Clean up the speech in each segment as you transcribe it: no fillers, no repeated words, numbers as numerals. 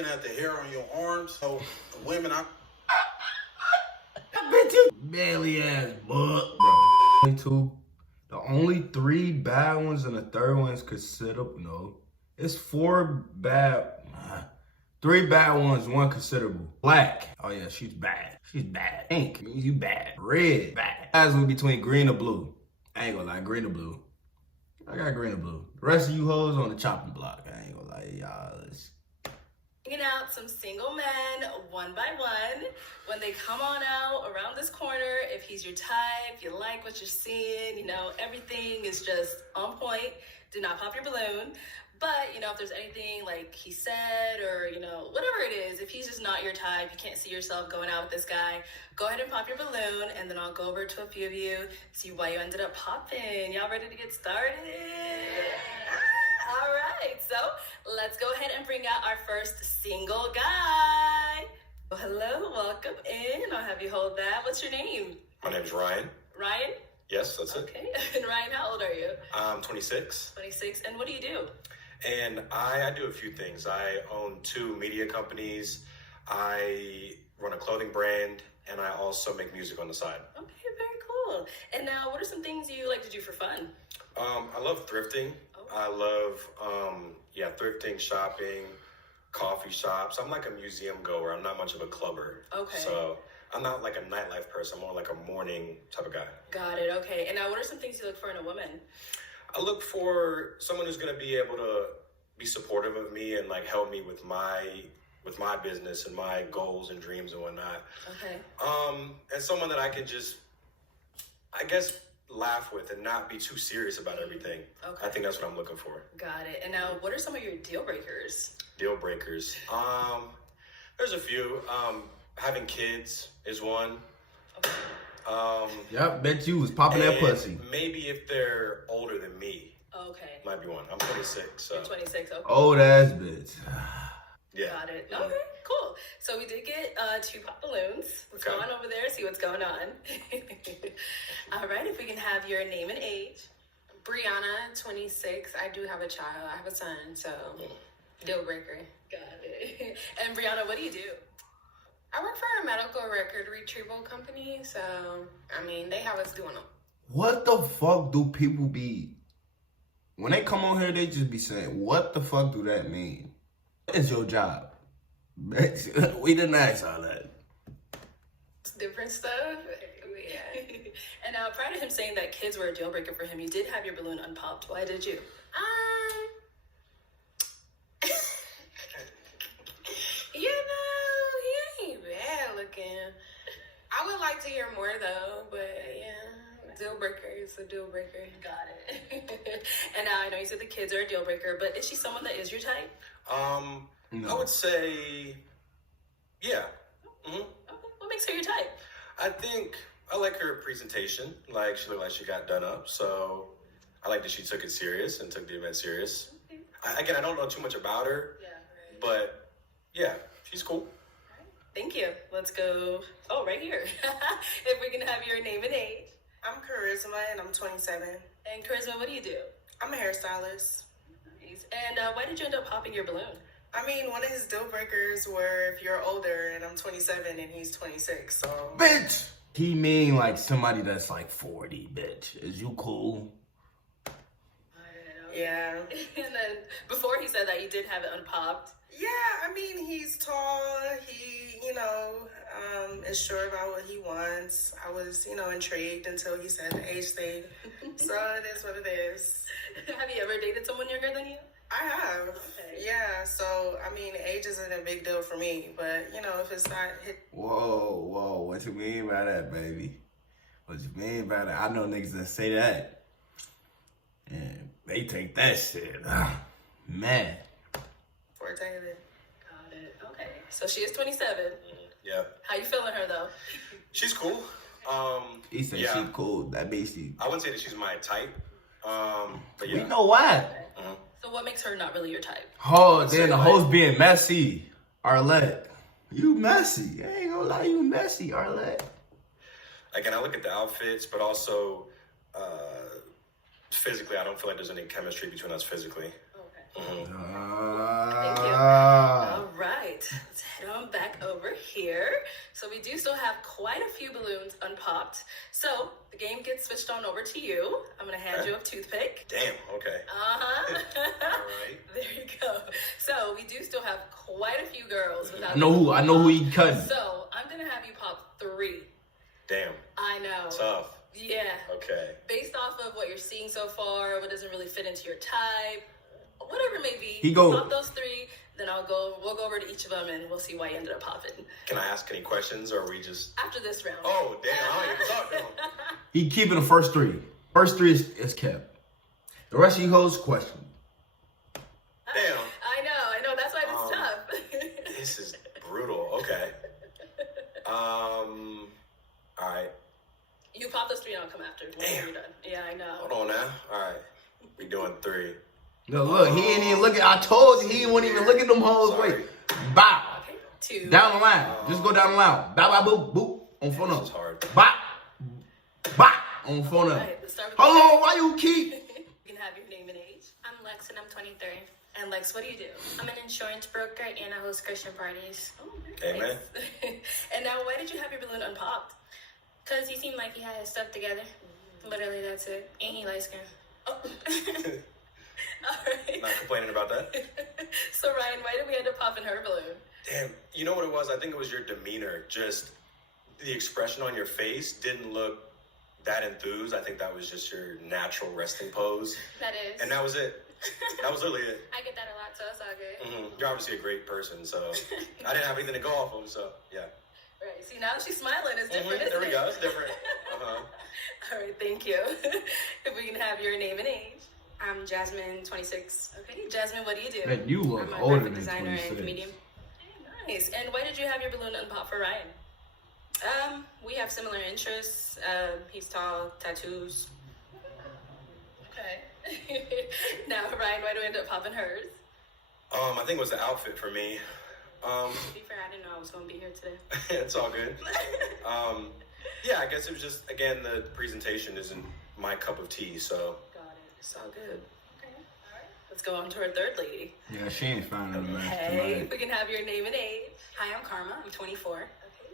looking at the hair on your arms. So the women, I bet you manly ass butt, bro. 22. The only 3 bad ones and the third one is considerable. No, it's 4 bad. 3 bad ones, 1 considerable. Black. Oh yeah, she's bad. She's bad. Pink means you bad. Red, bad. As in between green or blue. I ain't gonna lie, green or blue. I got green or blue. The rest of you hoes on the chopping block. I ain't gonna lie, y'all. Bringing out some single men one by one. When they come on out around this corner, if he's your type, you like what you're seeing, you know, everything is just on point. Do not pop your balloon. But, you know, if there's anything like he said or, you know, whatever it is, if he's just not your type, you can't see yourself going out with this guy, go ahead and pop your balloon, and then I'll go over to a few of you, see why you ended up popping. Y'all ready to get started? All right, so let's go ahead and bring out our first single guy. Well, hello, welcome in. I'll have you hold that. What's your name? My name's Ryan. Ryan? Yes, that's it. Okay, and Ryan, how old are you? I'm 26. 26, and what do you do? And I do a few things. I own 2 media companies. I run a clothing brand, and I also make music on the side. Okay, very cool. And now, what are some things you like to do for fun? I love thrifting. I love, thrifting, shopping, coffee shops. I'm like a museum goer. I'm not much of a clubber. Okay. So I'm not like a nightlife person. I'm more like a morning type of guy. Got it. Okay. And now, what are some things you look for in a woman? I look for someone who's going to be able to be supportive of me and like help me with my business and my goals and dreams and whatnot. Okay. And someone that I can just, I guess, laugh with and not be too serious about everything. Okay. I think that's what I'm looking for. Got it. And now, what are some of your deal breakers? Deal breakers. There's a few. Having kids is one. Okay. Yep, bet you was popping that pussy. Maybe if they're older than me. Okay. Might be one. I'm 26, so. You're 26, okay. Old ass bitch. Yeah. Got it. Okay, cool. So we did get 2 pop balloons. Let's go on over there, see what's going on. All right, if we can have your name and age. Brianna, 26. I do have a child. I have a son, so deal breaker. Got it. And Brianna, what do you do? I work for a medical record retrieval company, so, I mean, they have us doing them. What the fuck do people be... When they come on here, they just be saying, what the fuck do that mean? What is your job? We didn't ask all that. It's different stuff. Yeah. And now, prior to him saying that kids were a deal breaker for him, you did have your balloon unpopped. Why did you? You know, he ain't bad looking. I would like to hear more though, but yeah, deal breaker is a deal breaker. Got it. And now I know you said the kids are a deal breaker, but is she someone that is your type? No. I would say, yeah. Mm-hmm. Okay. What makes her your type? I think I like her presentation. Like, she looked like she got done up. So I like that she took it serious and took the event serious. Okay. I don't know too much about her. Yeah, right. But yeah, she's cool. Thank you. Let's go. Oh, right here. If we can have your name and age. I'm Charisma, and I'm 27. And Charisma, what do you do? I'm a hairstylist. Nice. And why did you end up popping your balloon? I mean, one of his deal breakers were if you're older, and I'm 27 and he's 26, so... Bitch! He mean like somebody that's like 40, bitch. Is you cool? I don't know. Yeah. And then before he said that, you did have it unpopped. Yeah, I mean, he's tall. He, is sure about what he wants. I was, intrigued until he said the age thing. So it is what it is. Have you ever dated someone younger than you? I have. Okay. Yeah, so, I mean, age isn't a big deal for me. But, if it's not hit... Whoa, what you mean by that, baby? What you mean by that? I know niggas that say that. And they take that shit. Man. For Taylor. Got it. Okay. So she is 27. Yeah. How you feeling her, though? She's cool. He said yeah. she cool. That means she... I wouldn't say that she's my type. But yeah. We know why. Uh-huh. So what makes her not really your type? Oh, then the host being messy. Arlette. You messy. I ain't gonna lie, you messy, Arlette. Again, I look at the outfits, but also physically, I don't feel like there's any chemistry between us physically. Okay. Mm-hmm. Thank you. All right. let's head on back over here. So we do still have quite a few balloons unpopped. So the game gets switched on over to you. I'm gonna hand you a toothpick. Damn. Okay. Uh-huh. All right. There you go. So we do still have quite a few girls without I know who he cutting. So I'm gonna have you pop 3. Damn. I know. Tough. Yeah. Okay. Based off of what you're seeing so far, what doesn't really fit into your type, whatever it may be, He go- pop those 3, then we'll go over to each of them and we'll see why you ended up popping. Can I ask any questions, or are we just? After this round. Oh damn! I don't even talk to him. He keeping the first 3. First 3 is kept. The rest of you hoes question. Damn. I know, that's why it's tough. This is brutal. Okay. All right. You pop those 3 and I'll come after when Damn. you're done. Yeah, I know. Hold on now. All right. We doing 3. No, look, he ain't even looking. I told you he wouldn't even look at them hoes. Sorry. Wait, bow. Okay, 2. Down the line. Just go down the line. Bow, bow, boop, boop. On phone This up. is hard. Bop. Bop. On phone up. Alright, let's start with Hold on, why you keep? You can have your name and age. I'm Lex and I'm 23. And Lex, what do you do? I'm an insurance broker and I host Christian parties. Oh, very Amen. nice. And now, why did you have your balloon unpopped? Cause he seemed like he had his stuff together. Literally, that's it. And he light skinned. Oh. All right. Not complaining about that. So Ryan, why did we end up popping her balloon? Damn. You know what it was? I think it was your demeanor. Just the expression on your face didn't look that enthused. I think that was just your natural resting pose, That is. and that was it. That was literally it. I get that a lot, so it's all good. You're obviously a great person, so I didn't have anything to go off of. So yeah. Right. See, now she's smiling. It's different. There we isn't go. it? It's different. All right. Thank you. If we can have your name and age. I'm Jasmine, 26. Okay, Jasmine, what do you do? Man, you look I'm a older graphic than designer and 26. comedian. Nice. And why did you have your balloon unpop for Ryan? We have similar interests. He's tall, tattoos. Okay. Now, Ryan, why do we end up popping hers? I think it was the outfit for me. To be fair, I didn't know I was going to be here today. It's all good. Yeah, I guess it was just, again, the presentation isn't my cup of tea, so. Got it. It's all good. Okay. All right. Let's go on to our third lady. Yeah, she ain't finding the match Hey, tonight. we can have your name and age. Hi, I'm Karma. I'm 24. Okay.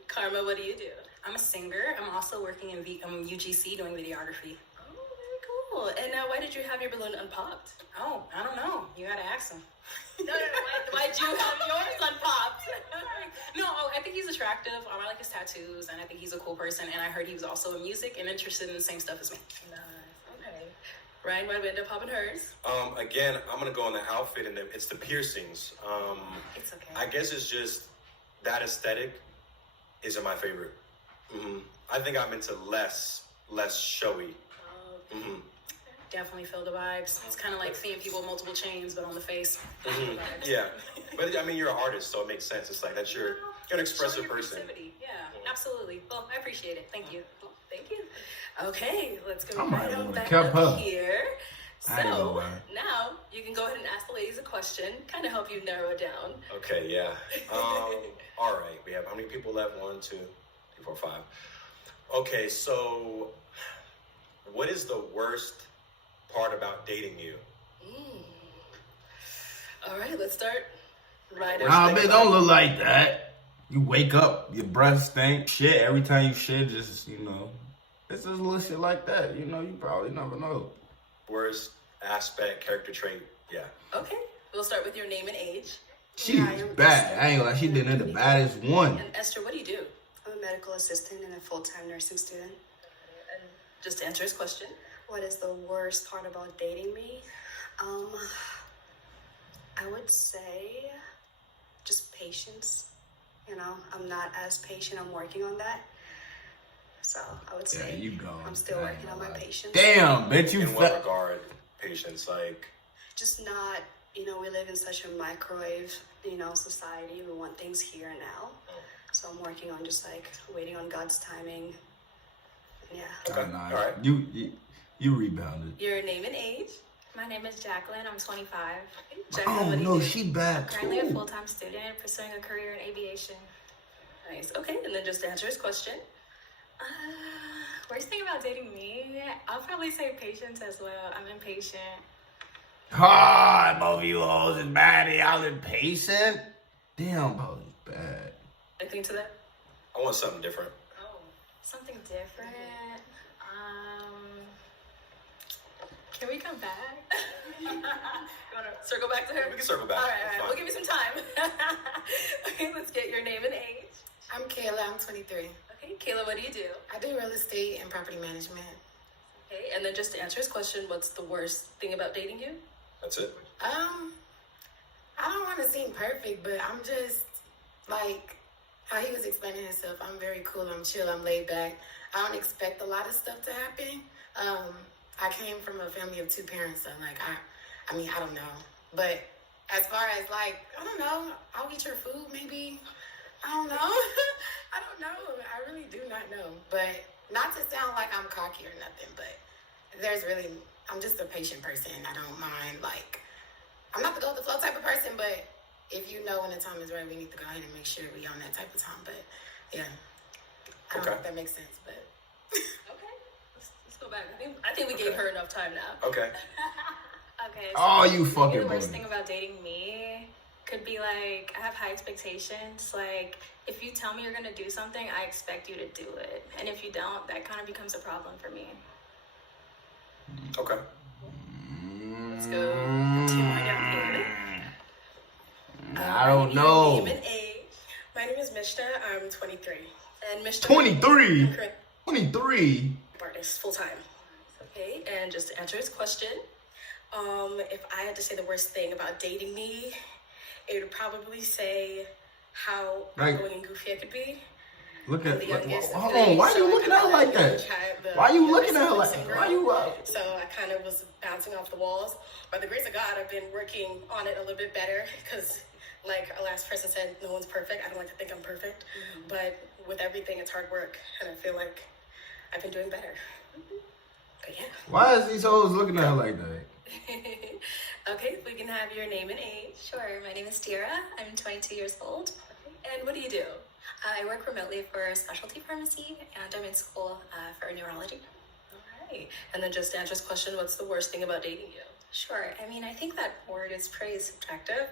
Karma, what do you do? I'm a singer. I'm also working in UGC doing videography. Oh, very cool. And now, why did you have your balloon unpopped? Oh, I don't know. You gotta ask him. No. Why'd you have yours unpopped? No, I think he's attractive. I like his tattoos, and I think he's a cool person. And I heard he was also in music and interested in the same stuff as me. Nice. Okay. Ryan, why did we end up popping hers? Again, I'm gonna go on the outfit, and it's the piercings. It's okay. I guess it's just that aesthetic isn't my favorite. I think I'm into less showy. Definitely feel the vibes. It's kind of like seeing people with multiple chains, but on the face. Yeah, but I mean, you're an artist, so it makes sense. It's like that's you're an expressive Show your person. creativity. Yeah, absolutely. Well, I appreciate it. Thank you. Thank you. Okay, let's go I might right on would've back kept up her. here. I ain't gonna So lie. now you can go ahead and ask the ladies a question, kind of help you narrow it down. Okay, yeah. All right, we have how many people left? 1, 2, 3, 4, 5. Okay, so what is the worst part about dating you? All right, let's start right Nah, after. bitch, don't look like that. You wake up, your breath stink. Shit, every time you shit, just, it's just little shit like that. You probably never know. Worst aspect, character trait? Yeah. Okay, we'll start with your name and age. She is bad. I ain't gonna lie, she did it the baddest one. And Esther, what do you do? I'm a medical assistant and a full-time nursing student. And just to answer his question. What is the worst part about dating me? I would say just patience. I'm not as patient. I'm working on that. So I would Yeah, say you go. I'm still I ain't working on gonna my lie. patience. Damn, bitch, you In what fat. regard, patience? Like, Just not, we live in such a microwave, society. We want things here and now. So I'm working on just waiting on God's timing. Yeah. okay, Nah, all right. You rebounded. Your name and age. My name is Jacqueline. I'm 25. Jacqueline, Oh what do you no, do? she bad Currently a too. full-time student pursuing a career in aviation. Nice. Okay, and then just to answer his question. Worst thing about dating me, I'll probably say patience as well. I'm impatient. Ah, both of you hoes is bad. Y'all impatient. Damn, bro, it's bad. Anything to that? I want something different. Oh, something different. Can we come back? You want to circle back to her? We can circle back. All right, That's all right. fine. We'll give you some time. Okay, let's get your name and age. I'm Kayla. I'm 23. Okay, Kayla, what do you do? I do real estate and property management. Okay, and then just to answer his question, what's the worst thing about dating you? That's it. I don't want to seem perfect, but I'm just like how he was explaining himself. I'm very cool. I'm chill. I'm laid back. I don't expect a lot of stuff to happen. I came from a family of two parents, so like I mean, I don't know. But as far as like, I don't know, I'll eat your food maybe. I don't know. I don't know. I really do not know. But not to sound like I'm cocky or nothing, but I'm just a patient person. I don't mind, like, I'm not the go with the flow type of person, but if you know when the time is right, we need to go ahead and make sure we on that type of time. But yeah, I don't know if that makes sense, but. Okay, let's go back. I think we gave her enough time now. Okay. Okay. Oh, you maybe fucking the worst bully. thing about dating me could be like I have high expectations. Like if you tell me you're gonna do something, I expect you to do it, and if you don't, that kind of becomes a problem for me. Okay. Let's go to my down here. I don't know. Name and age. My name is Mishta. I'm 23. And Mr. 23? Correct. 23? Artist, full time. Okay, and just to answer his question, If I had to say the worst thing about dating me, it would probably say how Like- outgoing and goofy I could be. Look I'm at, the youngest of hold three, on, why so you I looking at her kinda like had that? Why you looking at her like that? Why you So I kind of was bouncing off the walls. By the grace of God, I've been working on it a little bit better because, like our last person said, no one's perfect. I don't like to think I'm perfect. But with everything, it's hard work. And I feel like I've been doing better. But yeah. Why is these hoes looking at her like that? okay, if we can have your name and age. Sure, my name is Tira. I'm 22 years old. And what do you do? I work remotely for a specialty pharmacy, and I'm in school for neurology. All right. And then just to answer this question, what's the worst thing about dating you? Sure, I mean, I think that word is pretty subjective.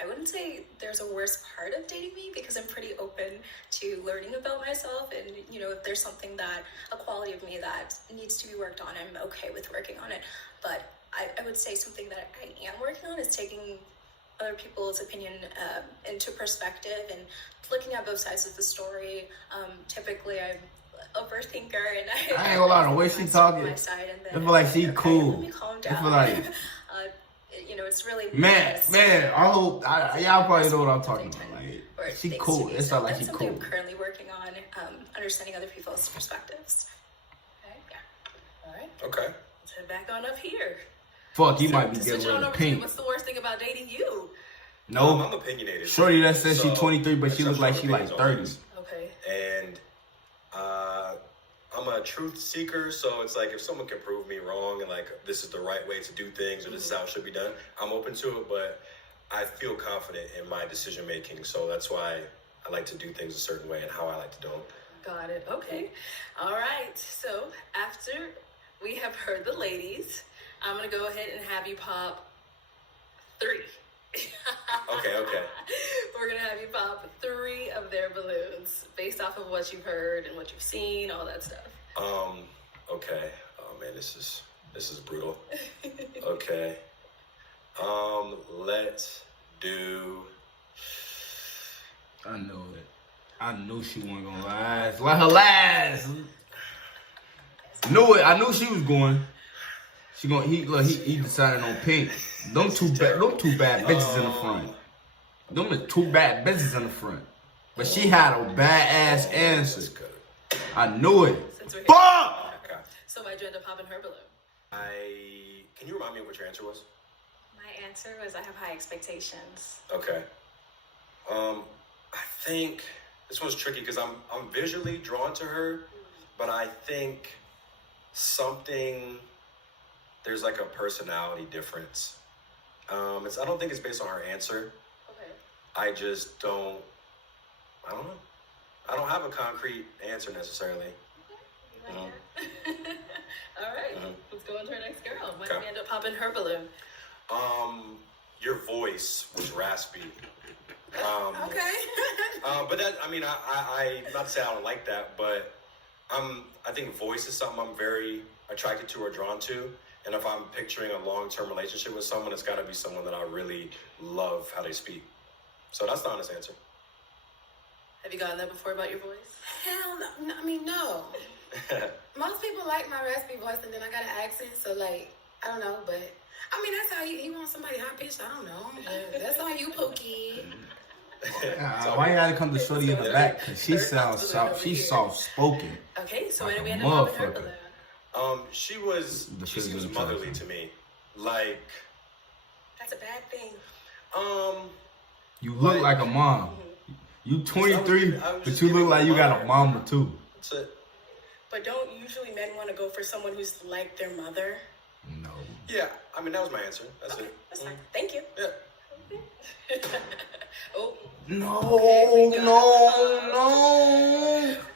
I wouldn't say there's a worst part of dating me because I'm pretty open to learning about myself, and, you know, if there's something that, a quality of me that needs to be worked on, I'm okay with working on it. But I would say something that I am working on is taking other people's opinion into perspective and looking at both sides of the story. Typically, I'm a overthinker, and I ain't gonna lie, the way she talking, my side, and I feel like she let cool. me calm I down. feel like, You know, it's really man, I hope, y'all probably know what I'm talking Something about. or Like, she things cool. to be It's said. not like That's she something cool. I'm currently working on, understanding other people's perspectives. Okay. Yeah. All right. Okay. Let's head back on up here. Fuck, you might be To getting switch it rid on of over to you, pink. what's the worst thing about dating you? No, I'm opinionated. shorty that says she So, 23, but I she looks like trust she my like opinions on 30. things. Okay. And I'm a truth seeker, so it's like if someone can prove me wrong and like this is the right way to do things or this is how it should be done, I'm open to it, but I feel confident in my decision making, so that's why I like to do things a certain way and how I like to do them. Got it. Okay. All right. So after we have heard the ladies, I'm going to go ahead and have you pop 3. Okay. We're going to have you pop 3 of their balloons based off of what you've heard and what you've seen, all that stuff. Okay. Oh man, this is brutal. Okay. Let's do. I knew it. I knew she wasn't gonna last. Let her last. Knew it. I knew she was going. She gonna. He decided on pink. Them two bad bitches in the front. Them the 2 bad bitches in the front. But she had a badass answer. That's good. I knew it. Since we're here. Fuck! Okay. So why'd you end up popping her balloon? Can you remind me what your answer was? My answer was I have high expectations. Okay. I think this one's tricky because I'm visually drawn to her, but I think there's like a personality difference. I don't think it's based on her answer. Okay. I just don't know. I don't have a concrete answer necessarily. You like that? All right. Mhm. Let's go on to our next girl. Why'd Okay. you end up popping her balloon? Your voice was raspy. Okay. But that, I mean, I not to say I don't like that, but I think voice is something I'm very attracted to or drawn to. And if I'm picturing a long-term relationship with someone, it's got to be someone that I really love how they speak. So that's the honest answer. Have you gotten that before about your voice? Hell no. I mean, no. Most people like my raspy voice, and then I got an accent, so like, I don't know, but I mean, that's how you want somebody high pitched. I don't know. That's on you, Pookie. Why you gotta come to Shorty in the back? Cause she sounds soft. She's soft spoken. Okay, so Like where do we a end up having her motherfucker. balloon? She seems motherly to me. Like, That's a bad thing. You look like a mom. You 23, but you look like you got a mama too. That's it. But don't usually men want to go for someone who's like their mother? No. Yeah, I mean, that was my answer. That's Okay, it. that's fine. Thank you. Yeah. Oh, No, Okay, no.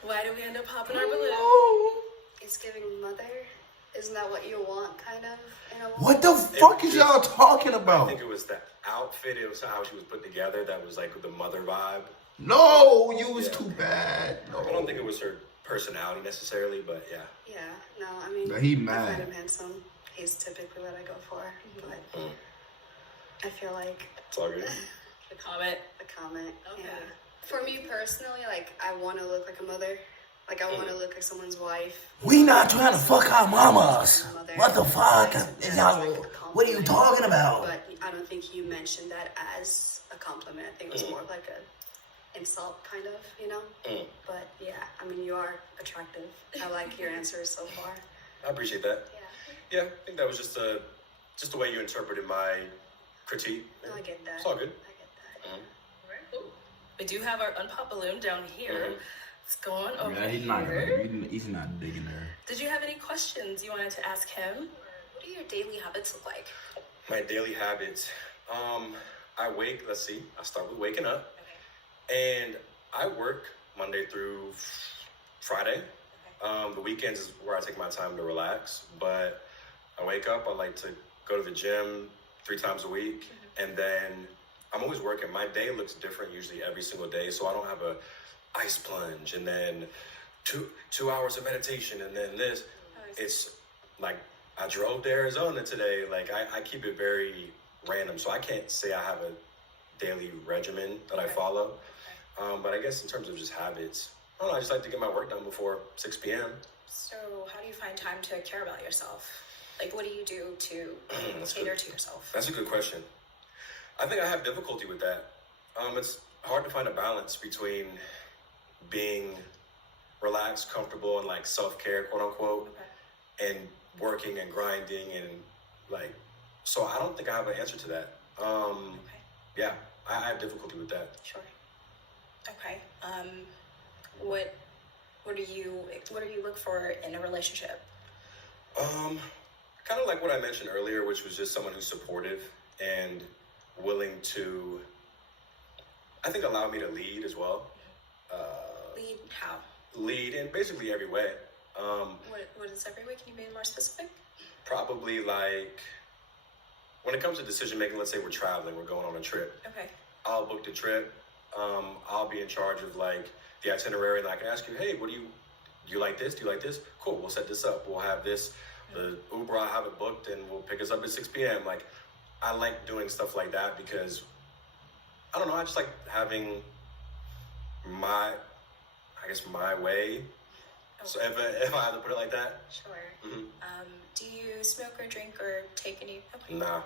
why did we end up popping our balloon? It's giving mother. Isn't that what you want, kind of? In a What the fuck is y'all talking I about? think it was the outfit. It was how she was put together. That was like the mother vibe. No, you was Yeah. too bad. No. I don't think it was her personality necessarily, but yeah. Yeah, no, I mean, But he I mad. find him handsome. He's typically what I go for, but Mm. I feel like It's all good. The comment. a comment. Okay. Yeah. For me personally, like, I want to look like a mother. Like, I want to look like someone's wife. We not trying to fuck our mamas. Mother. What the fuck? That's Y'all, like a what are you compliment. talking about? But I don't think you mentioned that as a compliment. I think it was more like a insult, kind of, you know? Mm. But yeah, I mean, you are attractive. I like your answers so far. I appreciate that. Yeah. Yeah, I think that was just the way you interpreted my critique. No, I get that. It's all good. I get that. Mm. We do have our unpop balloon down here. It's going over Yeah, he's not digging her. Did you have any questions you wanted to ask him? What do your daily habits look like? My daily habits. I wake, let's see, I start with waking up. And I work Monday through Friday. The weekends is where I take my time to relax. But I wake up, I like to go to the gym 3 times a week. And then I'm always working. My day looks different usually every single day. So I don't have a ice plunge and then two hours of meditation and then this. It's like I drove to Arizona today. Like I keep it very random. So I can't say I have a daily regimen that I follow. But I guess in terms of just habits, I don't know, I just like to get my work done before 6 p.m. So, how do you find time to care about yourself? Like, what do you do to That's cater good. to yourself? That's a good question. I think I have difficulty with that. It's hard to find a balance between being relaxed, comfortable, and like self-care, quote unquote, and working and grinding and like, so I don't think I have an answer to that. Yeah, I have difficulty with that. Sure. Okay. What do you look for in a relationship? Kind of like what I mentioned earlier, which was just someone who's supportive and willing to, I think, allow me to lead as well. Lead how? Lead in basically every way. What is every way? Can you be more specific? Probably like when it comes to decision making, let's say we're traveling, we're going on a trip. Okay. I'll book the trip. I'll be in charge of like the itinerary, and I can ask you, hey, do you like this? Do you like this? Cool, we'll set this up. We'll have this. The Uber, I'll have it booked, and we'll pick us up at 6 p.m. Like, I like doing stuff like that because, I don't know, I just like having my way. Okay. So if I have to put it like that. Sure. Mm-hmm. Do you smoke or drink or take any? Okay. Nah,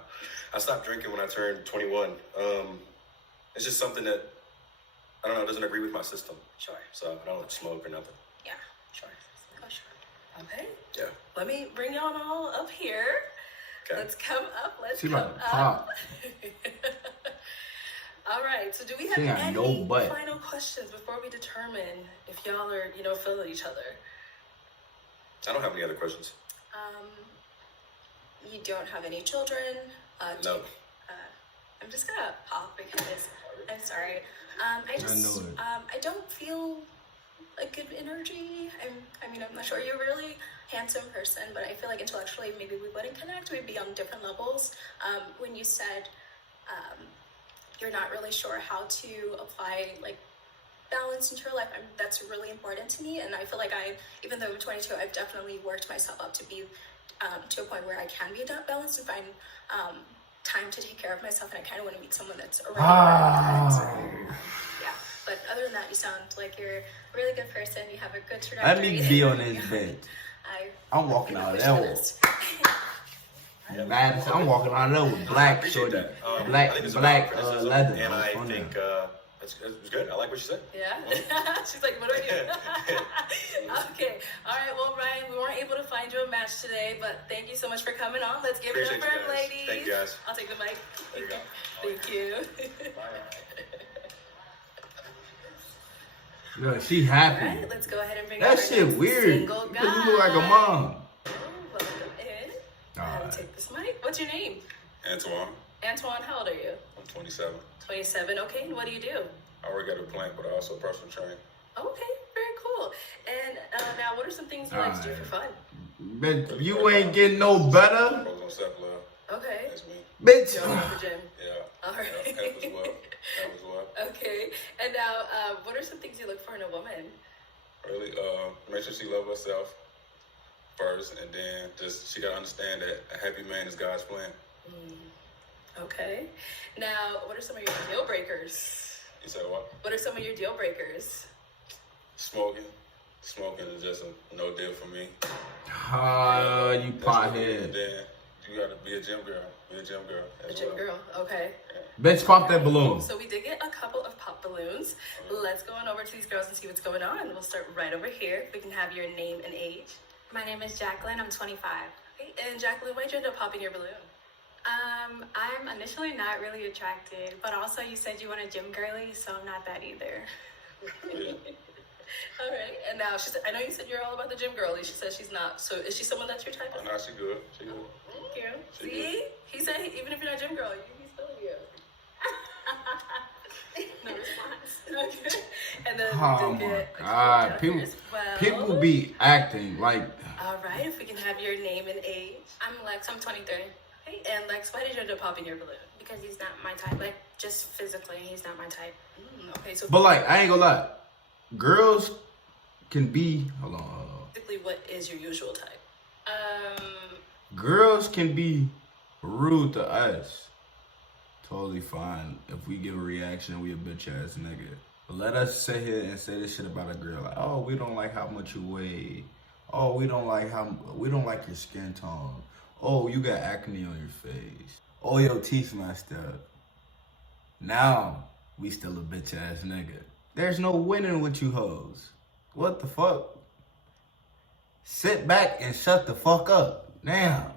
I stopped drinking when I turned 21. It's just something that, I don't know, doesn't agree with my system. Sure. So I don't smoke or nothing. Yeah. Sure. Oh, sure. Okay. Yeah. Let me bring y'all all up here. Okay. Let's come up. Let's She come about to up. pop. All right. So, do we have She got any no butt. final questions before we determine if y'all are, feeling each other? I don't have any other questions. You don't have any children. No. I'm just gonna pop because I'm sorry. I know it. I don't feel a good energy. I'm not sure. You're a really handsome person, but I feel like intellectually maybe we wouldn't connect. We'd be on different levels. When you said you're not really sure how to apply like balance into your life, that's really important to me. And I feel like even though I'm 22, I've definitely worked myself up to be to a point where I can be balanced and find time to take care of myself. And I kind of want to meet someone that's already yeah. But other than that, you sound like you're a really good person. You have a good trajectory. Let me be on this bed. I'm walking out of there with Madison. I'm walking out of there with black shorty, black leather. And I think it's good. I like what you said. Yeah. She's like, what do I do? Okay. All right. Well, Ryan, we weren't able to find you a match today, but thank you so much for coming on. Let's give it up for him, ladies. Thank you, guys. I'll take the mic. There you go. Thank you. Yeah, she happy. All right, let's go ahead and bring That up shit weird. Single guy. You look like a mom. Welcome in. Alright. Take this mic. What's your name? Antoine, Antoine, how old are you? I'm 27. 27. Okay, and what do you do? I work at a plant, but I also personal train. Okay, very cool. And now, what are some things you like to do for fun? Bitch, you ain't getting no better. Focus on self-love. Okay. That's me. Bitch. You go to the gym. Yeah. All right. Health as well. Health as well. Okay. And now, what are some things you look for in a woman? Really, make sure she loves herself first, and then just she gotta understand that a happy man is God's plan. Okay. Now, what are some of your deal breakers? You said what? What are some of your deal breakers? Smoking. Smoking is just a no deal for me. You pothead. Then you gotta be a gym girl. Be a gym girl. A gym girl. Okay. Bitch, pop that balloon. So we did get a couple of pop balloons. Let's go on over to these girls and see what's going on. We'll start right over here. We can have your name and age. My name is Jacqueline. I'm 25. Okay. And Jacqueline, why'd you end up popping your balloon? I'm initially not really attracted, but also you said you want a gym girly, so I'm not that either. Yeah. All right. And now I know you said you're all about the gym girly. She says she's not. So is she someone that's your type? Oh, no, she good. She good. Thank you. She See? He said even if you're not a gym girl, he's feeling you. No response. Okay. And then Oh we did my get God, a people, as well. people be acting like. All right. If we can have your name and age. I'm Lex. I'm 23. Hey, and Lex, why did you end up popping your balloon? Because he's not my type. Like, just physically, he's not my type. Okay. So But like, I ain't gonna lie, girls can be. Hold on. basically, what is your usual type? Girls can be rude to us. Totally fine. If we give a reaction, we a bitch ass nigga. But let us sit here and say this shit about a girl. Like, oh, we don't like how much you weigh. Oh, we don't like your skin tone. Oh, you got acne on your face. Oh, your teeth messed up. Now, we still a bitch ass nigga. There's no winning with you hoes. What the fuck? Sit back and shut the fuck up. Now.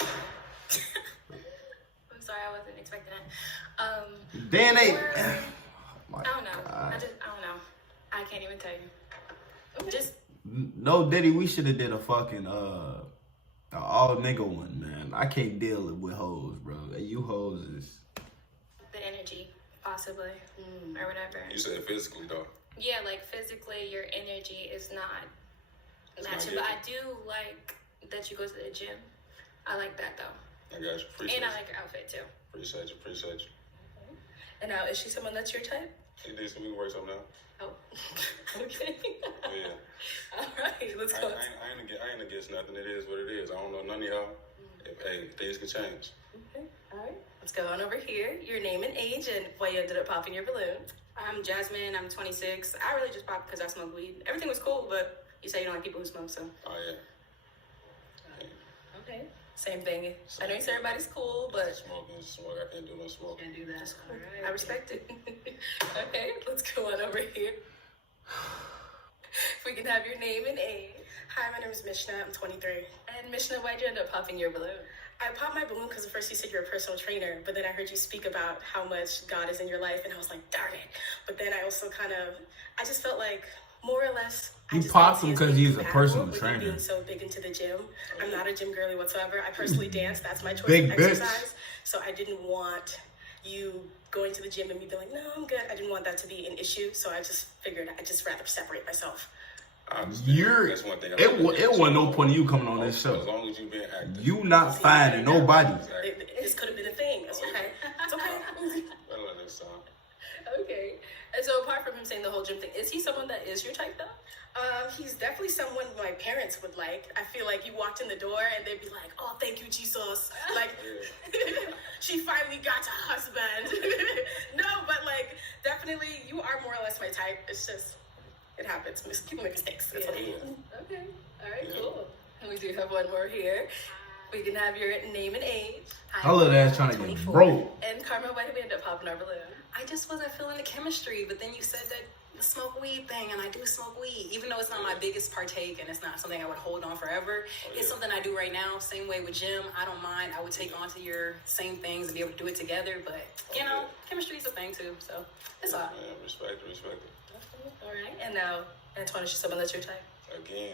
I'm sorry, I wasn't expecting that. Then they. I Oh my don't know. God. I don't know. I can't even tell you. Just No, Diddy, we should have did a fucking all nigga one, man. I can't deal with hoes, bro. You hoes is. the energy, possibly, or whatever. You said physically though. Yeah, like physically, your energy is not It's matching. not But I do like that you go to the gym. I like that though, I got you. Appreciate and I you. like your outfit too. Appreciate you. Appreciate you. And now, is she someone that's your type? She did some. We can work something out. Oh, okay. Yeah. All right, let's I go. ain't against nothing. It is what it is. I don't know none of y'all. Hey, things can change. Okay, all right. Let's go on over here. Your name and age, and why you ended up popping your balloon. I'm Jasmine. I'm 26. I really just popped because I smoke weed. Everything was cool, but you say you don't like people who smoke, so. Oh yeah. Okay. Same thing. I know you say everybody's cool, but Smoking. I can't do no smoking. can't do that. All right. I respect it. Okay, let's go on over here. If we can have your name and age. Hi, my name is Mishna. I'm 23. And Mishna, why'd you end up popping your balloon? I popped my balloon because at first you said you're a personal trainer, but then I heard you speak about how much God is in your life, and I was like, darn it. But then I also I just felt like more or less. You popped him because he's a personal with trainer. Being so big into the gym. I'm not a gym girly whatsoever. I personally dance. That's my choice Big of bitch. exercise. So I didn't want you going to the gym and me being like, no, I'm good. I didn't want that to be an issue. So I just figured I'd just rather separate myself. I understand. You're That's one thing. it wasn't no point in you coming on this As show. long as you being active. You not finding nobody. Exactly. This could have been a thing. It's okay. It's okay. I love that song. Okay. And so apart from him saying the whole gym thing, is he someone that is your type though? He's definitely someone my parents would like. I feel like you walked in the door and they'd be like, "Oh, thank you, Jesus." Like, she finally got a husband. No, but like, definitely, you are more or less my type. It's just, it happens. People make mistakes. That's what it is. Okay. All right, cool. And we do have one more here. We can have your name and age. Her little ass trying to get 24. broke. And Karma, why did we end up popping our balloon? I just wasn't feeling the chemistry, but then you said that the smoke weed thing, and I do smoke weed, even though it's not my biggest partake and it's not something I would hold on forever. It's something I do right now. Same way with Jim. I don't mind. I would take on to your same things and be able to do it together, but you know, chemistry is a thing too. So it's all. Yeah, respect it. All right. And now, Antoine, is she someone that's your type? Again,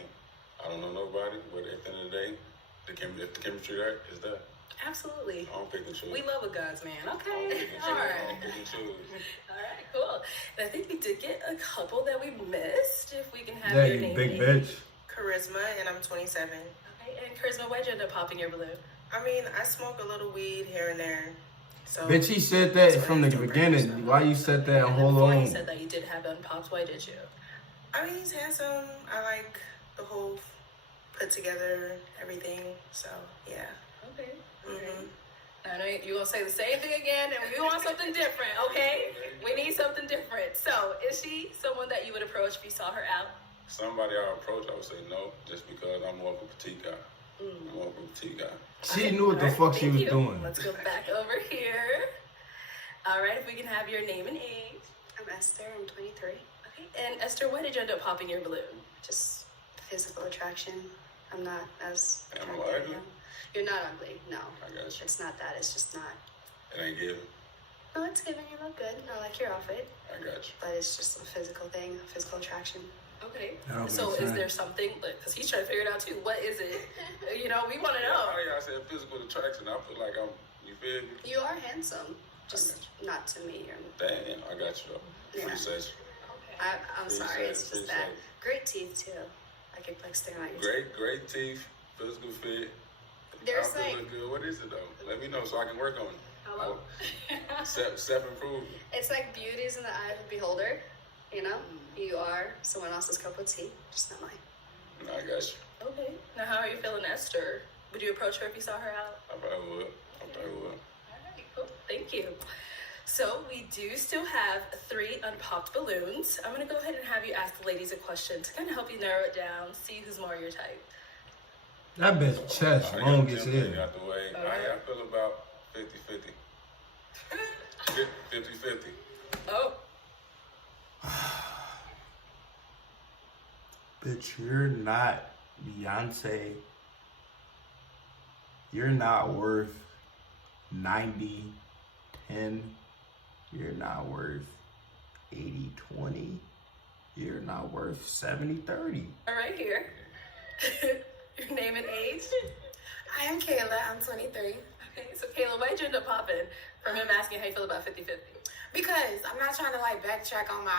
I don't know nobody, but at the end of the day, if the chemistry there is there. Absolutely. I don't pick and choose. We love a God's man. I don't Okay. pick and choose. All I right. don't pick and choose. All right, cool. And I think we did get a couple that we missed. If we can have Yeah, your you name big and age. bitch. Charisma, and I'm 27. Okay, and Charisma, why'd you end up popping your balloon? I mean, I smoke a little weed here and there. So Bitch, he said that from the beginning. Why you said that? And Hold before on. you said that you did have unpopped, why did you? I mean, he's handsome. I like the whole put together everything. So yeah. Okay. Mm-hmm. I know you're gonna say the same thing again, and we want something different, okay? We need something different. So, is she someone that you would approach if you saw her out? Somebody I approach, I would say no, just because I'm more of a petite guy. I'm more of a petite guy. She knew what the fuck she Thank was you. doing. Let's go back over here. All right, if we can have your name and age. I'm Esther. I'm 23. Okay, and Esther, why did you end up popping your balloon? Just physical attraction. I'm not as. Am I attractive ugly? now. You're not ugly. No. I got you. It's not that. It's just not. It ain't giving. No, it's giving. You look good. I like your outfit. I got you. But it's just a physical thing, a physical attraction. Okay. That don't So, make is sense. there something? Because he's trying to figure it out too. What is it? You know, we want to know. I gotta say physical attraction. I feel like I'm. You feel me? You are handsome. Just not to me. Damn, I got you though. Yeah. Appreciate you. I'm sorry. It's just that. Appreciate Great teeth, too. I could like stick on your Great teeth, physical fit. There's outfit like- look good. What is it though? Let me know so I can work on it. Hello? Self improvement. It's like beauty is in the eye of the beholder. You know, you are someone else's cup of tea, just not mine. No, I got you. Okay. Now, how are you feeling, Esther? Would you approach her if you saw her out? I probably would. All right, cool. Thank you. So we do still have 3 unpopped balloons. I'm going to go ahead and have you ask the ladies a question to kind of help you narrow it down, see who's more your type. That bitch chest I long got as Jim hell. Lee out the way. I feel about 50-50. 50-50. Oh. Bitch, you're not Beyonce. You're not worth 90, 10. You're not worth 80, 20. You're not worth 70, 30. All right, here. Your name and age? I am Kayla. I'm 23. Okay, so Kayla, why'd you end up popping from him asking how you feel about 50-50? Because I'm not trying to like backtrack on my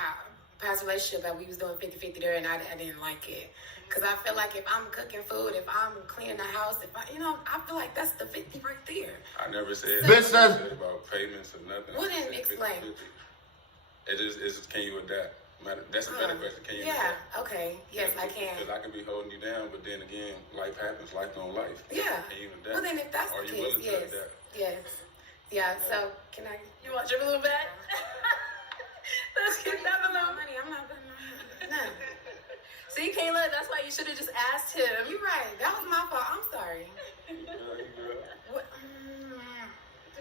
past relationship that we was doing 50-50 there and I didn't like it. Because I feel like if I'm cooking food, if I'm cleaning the house, if I feel like that's the 50 right there. I never said Bitch, that's- said about payments or nothing. Well, I just then said explain. 50-50. It's just, can you adapt? That's a better question. Can you Yeah, adapt? okay. Yes, I can. Because I can be holding you down, but then again, life happens. Life don't life. Yeah. Can you adapt? Well, then if that's Are the you case, willing to yes. adapt? Yes. Yeah, so can I? You want your balloon back? Let's get that balloon. Money. I'm not putting no money. See, Kayla, that's why you should have just asked him. You're right. That was my fault. I'm sorry. You good? What?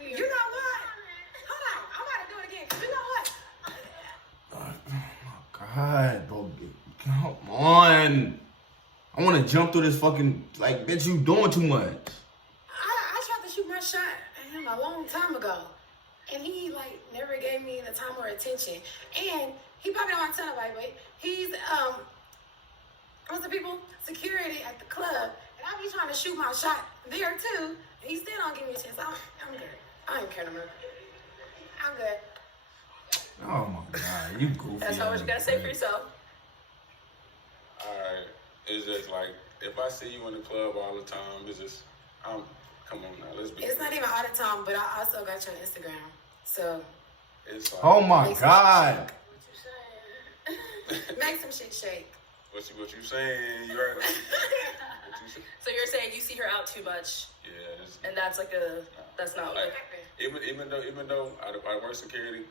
You know what? Hold on. I'm about to do it again. 'Cause you know what? God, bro. Come on. I want to jump through this fucking, like, bitch, you doing too much. I tried to shoot my shot at him a long time ago. And he, like, never gave me the time or attention. And he probably don't want to tell nobody, but he's, what's the people? Security at the club. And I be trying to shoot my shot there, too. And he still don't give me a chance. I'm good. I don't care no more. I'm good. Oh, my God. You goofy. That's all what you gotta say for ass, yourself. Alright. It's just like, if I see you in the club all the time, it's just, come on now, let's be It's real. not even all the time, but I also got your Instagram. So It's like, Oh my God. make some shit shake. what you saying? You heard what you say? So you're saying you see her out too much, Yeah, it's, and that's not like, like. even though I work security,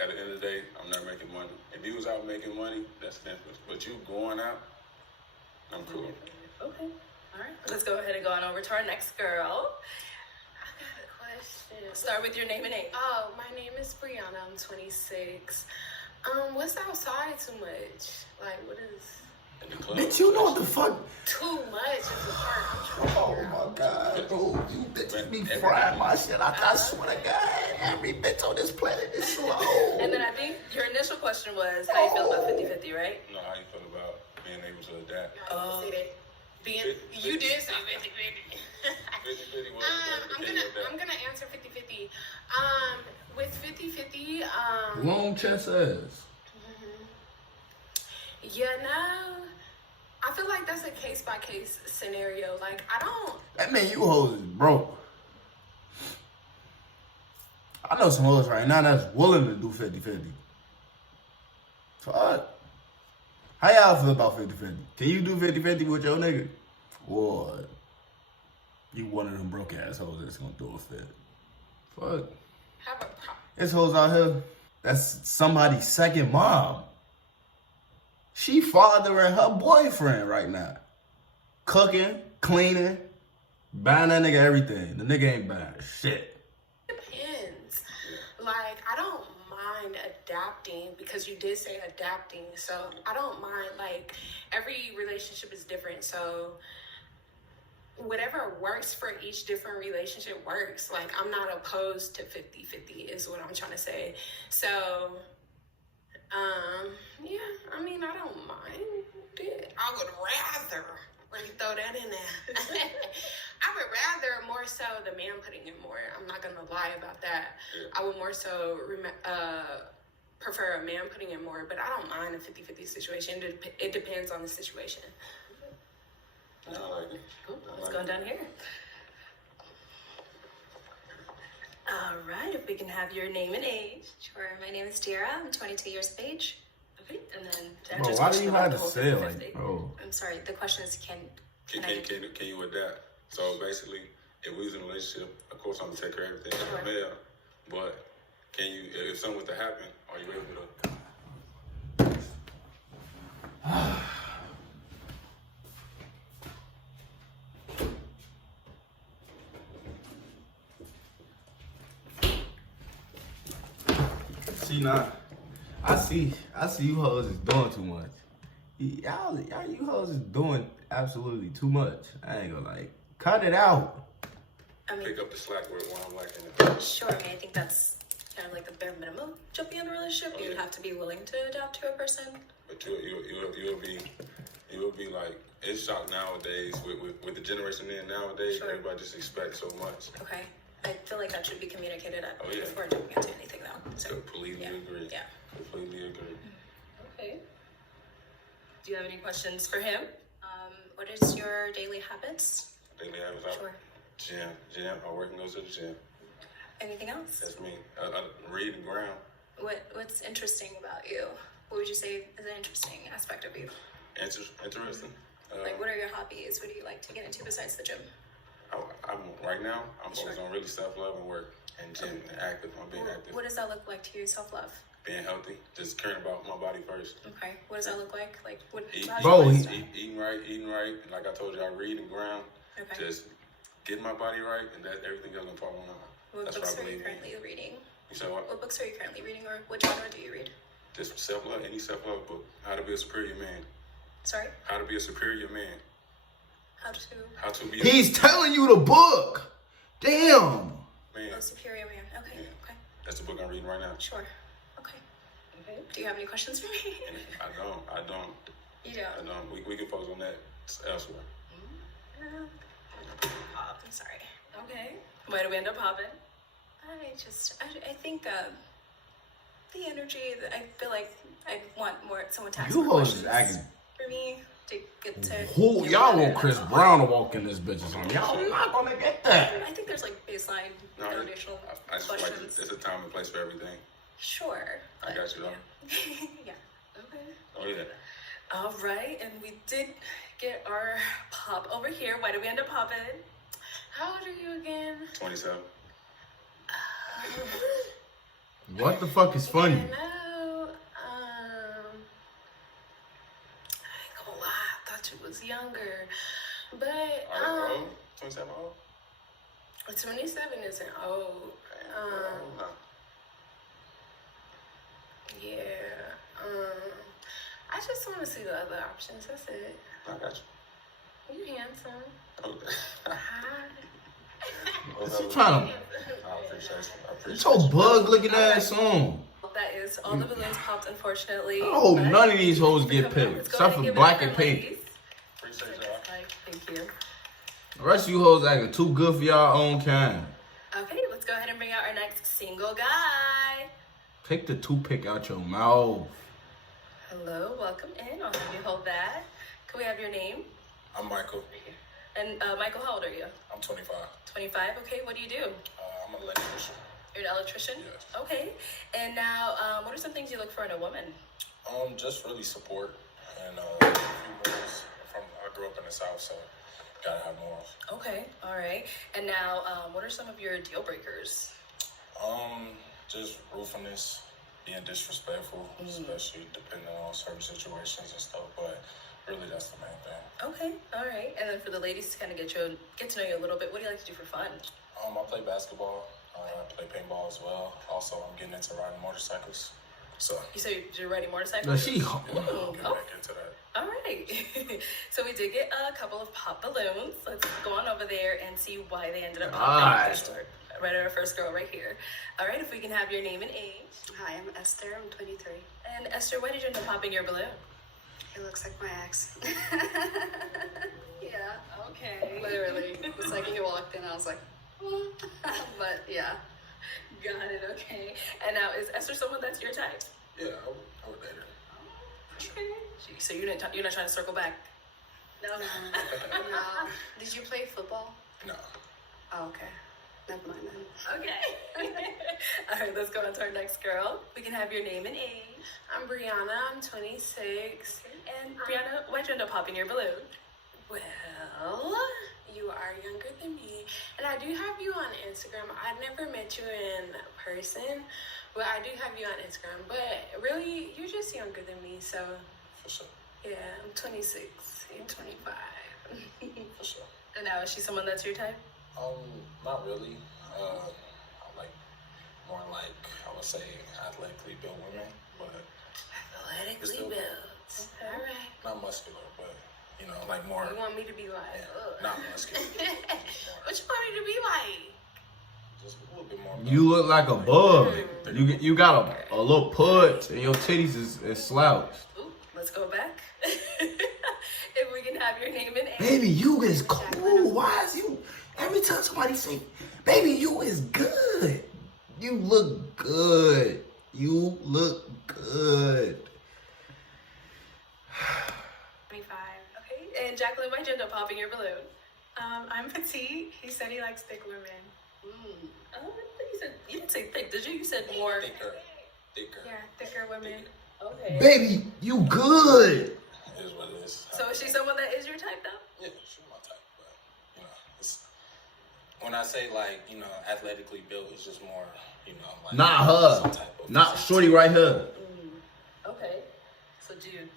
at the end of the day, I'm not making money. If you was out making money, that's different. But you going out, I'm cool. Okay. All right. Let's go ahead and go on over to our next girl. I got a question. Start with your name and age. Oh, my name is Brianna. I'm 26. What's outside too much? Like, what is In the club. Bitch, you know what the fuck? too much is the part I'm trying to Oh figure out. my God, bro. You bitches be frying my shit. I swear to God, every bitch on this planet is slow. And then I think your initial question was how you feel about 50-50, right? No, how you feel about being able to adapt? Oh. See that? Being, Fifty- you did say 50-50. 50-50 was I'm gonna answer 50-50. With 50-50, Long chest ass. you know, I feel like that's a case by case scenario. Like, I don't. That mean you hoes is broke. I know some hoes right now that's willing to do 50-50. Fuck. How y'all feel about 50-50? Can you do 50-50 with your nigga? Or you one of them broke ass hoes that's gonna do a fit? Fuck. Have a problem. There's hoes out here that's somebody's second mom. She fathering her boyfriend right now. Cooking, cleaning, buying that nigga everything. The nigga ain't buying shit. Depends. Like, I don't mind adapting because you did say adapting. So I don't mind, like, every relationship is different. So whatever works for each different relationship works. Like, I'm not opposed to 50-50 is what I'm trying to say. So, yeah, I mean, I don't mind it. I would rather, let me throw that in there. I would rather more so the man putting in more. I'm not going to lie about that. I would more so prefer a man putting in more, but I don't mind a 50-50 situation. It depends on the situation. I like it. Cool. Let's go down here. All right. If we can have your name and age. Sure. My name is Dira. I'm 22 years of age. Okay. And then to Bro, answer this why do question you about have the to whole say it 50-50. like, bro? I'm sorry. The question is, can Can you adapt? So basically, if we was in a relationship, of course I'm gonna take care of everything as a male. But can you, if something was to happen, are you able to? See now, I see you hoes is doing too much. Y'all you hoes is doing absolutely too much. I ain't gonna like cut it out. I mean, Pick up the slack where I'm lacking it. sure. I mean, I think that's kind of like the bare minimum to be in a relationship. You would have to be willing to adapt to a person. But you'll be like, it's shocked nowadays with the generation in nowadays. Sure. Everybody just expects so much. Okay. I feel like that should be communicated Oh, yeah. before jumping into anything, though. So, Completely agree. yeah. Completely agree. Okay. Do you have any questions for him? What is your daily habits? Daily habits out. Sure. Gym. I work and go to the gym. Anything else? That's me. I read and ground. What's interesting about you? What would you say is an interesting aspect of you? Interesting. Like, what are your hobbies? What do you like to get into besides the gym? Right now, I'm focused on really self-love and work and gym and active. I'm being active. What does that look like to you, self-love? Being healthy, just caring about my body first. Okay. What does that look like? Like, what? Bro, Eating right. And like I told you, I read and ground. Okay. Just getting my body right, and that everything else will fall in line. What That's books what I are you believe in. currently reading? You said what? What books are you currently reading, or what genre do you read? Just self-love, any self-love book. How to be a superior man. Sorry? How to be a superior man. How to be He's telling you the book. Damn. man. Oh, Superior Man. Okay. Yeah. Okay. That's the book I'm reading right now. Sure. Okay. Do you have any questions for me? And I don't. You don't. We can focus on that elsewhere. I'm sorry. Okay. Why do we end up popping? I think the energy that I feel like I want someone to ask You more hoes questions is acting. for me to get to. Who get y'all rid want of Chris it. Brown to walk in this bitch's home? Y'all not gonna get that. I think there's like baseline No, foundational I just feel like questions. there's a time and place for everything. Sure. I got you though. Yeah. Okay. Oh yeah. All right, and we did get our pop over here. Why did we end up popping? How old are you again? 27. What the fuck is funny? No, I ain't gonna lie, I thought you was younger. But, Are you old? 27 old? 27 isn't old. No. Yeah. I just want to see the other options. That's it. I got you. You handsome. Okay. Hi. She trying to I appreciate you. I appreciate get your you. bug looking ass on. That is all the balloons popped, unfortunately. Oh, but none of these hoes get come on, picked. let's go Except ahead for give it black up and for pink. ladies. Appreciate y'all. Thank you. The rest of you hoes acting too good for y'all own kind. Okay, let's go ahead and bring out our next single guy. Take the toothpick out your mouth. Hello, welcome in. I'll have you hold that. Can we have your name? I'm Michael. And Michael, how old are you? I'm 25. 25. Okay, what do you do? I'm an electrician. You're an electrician? Yes. Okay. And now, what are some things you look for in a woman? Just really support and a few morals. I grew up in the South, so gotta have morals. Okay, all right. And now, what are some of your deal breakers? Just ruefulness, being disrespectful, especially depending on certain situations and stuff. But really, that's the main thing. Okay, all right. And then for the ladies to kind of get to know you a little bit, what do you like to do for fun? I play basketball. I play paintball as well. Also, I'm getting into riding motorcycles. So You said you're riding motorcycles? No, she. Oh, get back into that. all right. So we did get a couple of pop balloons. Let's go on over there and see why they ended up popping. Alright. Right at our first girl right here. All right, if we can have your name and age. Hi, I'm Esther. I'm 23. And Esther, why did you end up popping your balloon? He looks like my ex. Yeah, okay. Literally. The second he walked in, I was like, but yeah. Got it, okay. And now, is Esther someone that's your type? Yeah, I would date her. Okay. So you're not trying to circle back? No. Did you play football? No. Oh, okay. Never mind then. Okay. All right, let's go on to our next girl. We can have your name and age. I'm Brianna. I'm 26. And Brianna, why'd you end up popping your balloon? Well, you are younger than me, and I do have you on Instagram. I've never met you in person, but I do have you on Instagram. But really, you're just younger than me, so For sure. yeah, I'm 26. You're 25. For sure. And now, is she someone that's your type? Not really. I like more like, I would say, athletically built women, but Athletically Still- built. All right. not muscular, but you know, like more. You want me to be like, Yeah, not muscular. what you want me to be like? Just a little bit more. You look like a bug. You got a little pudge and your titties is slouched. Ooh, let's go back. If we can have your name and age. Baby, you is cool. Why is you? Every time somebody say, "Baby, you is good," you look good. You look good. 25. Okay, and Jacqueline, why'd you end up popping your balloon? I'm petite. He said he likes thick women. Oh, you didn't say thick, did you? You said more. Thicker. Yeah, thicker women. Okay. Baby, you good. It is what it is. So is she someone that is your type though? Yeah, she's my type, but you know, it's when I say like, you know, athletically built, it's just more, you know, like Not some her. type of Not physique. shorty right here. Okay. So dude,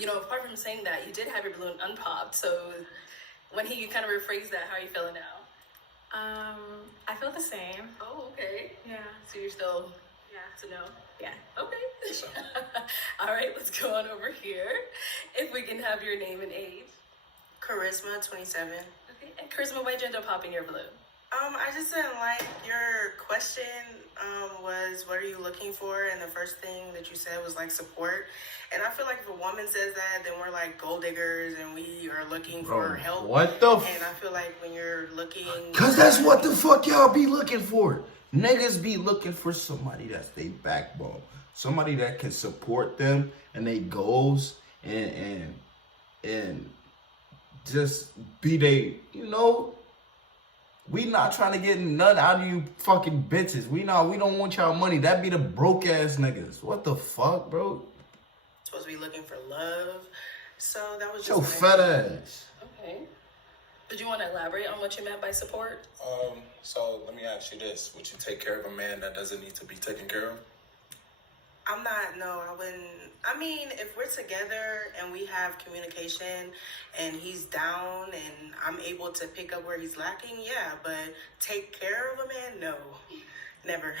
you know, apart from saying that, you did have your balloon unpopped. So when he kind of rephrased that, how are you feeling now? I feel the same. Oh, okay. Yeah. So you're still Yeah. to know. Yeah. Okay. All right, let's go on over here. If we can have your name and age. Charisma, 27. Okay. And Charisma, why'd you end up popping your balloon? I just didn't like your question. Was what are you looking for? And the first thing that you said was like support. And I feel like if a woman says that, then we're like gold diggers and we are looking for help. What the? And I feel like when you're looking, Cause that's what the fuck y'all be looking for. Niggas be looking for somebody that's their backbone, somebody that can support them and they goals and and just be they, you know, we not trying to get nothing out of you fucking bitches. We don't want y'all money. That be the broke ass niggas. What the fuck, bro? Supposed to be looking for love. So that was just Your fat ass. Okay. Did you want to elaborate on what you meant by support? So let me ask you this: would you take care of a man that doesn't need to be taken care of? I'm not, no, I wouldn't. I mean, if we're together and we have communication and he's down and I'm able to pick up where he's lacking, yeah, but take care of a man, no, never.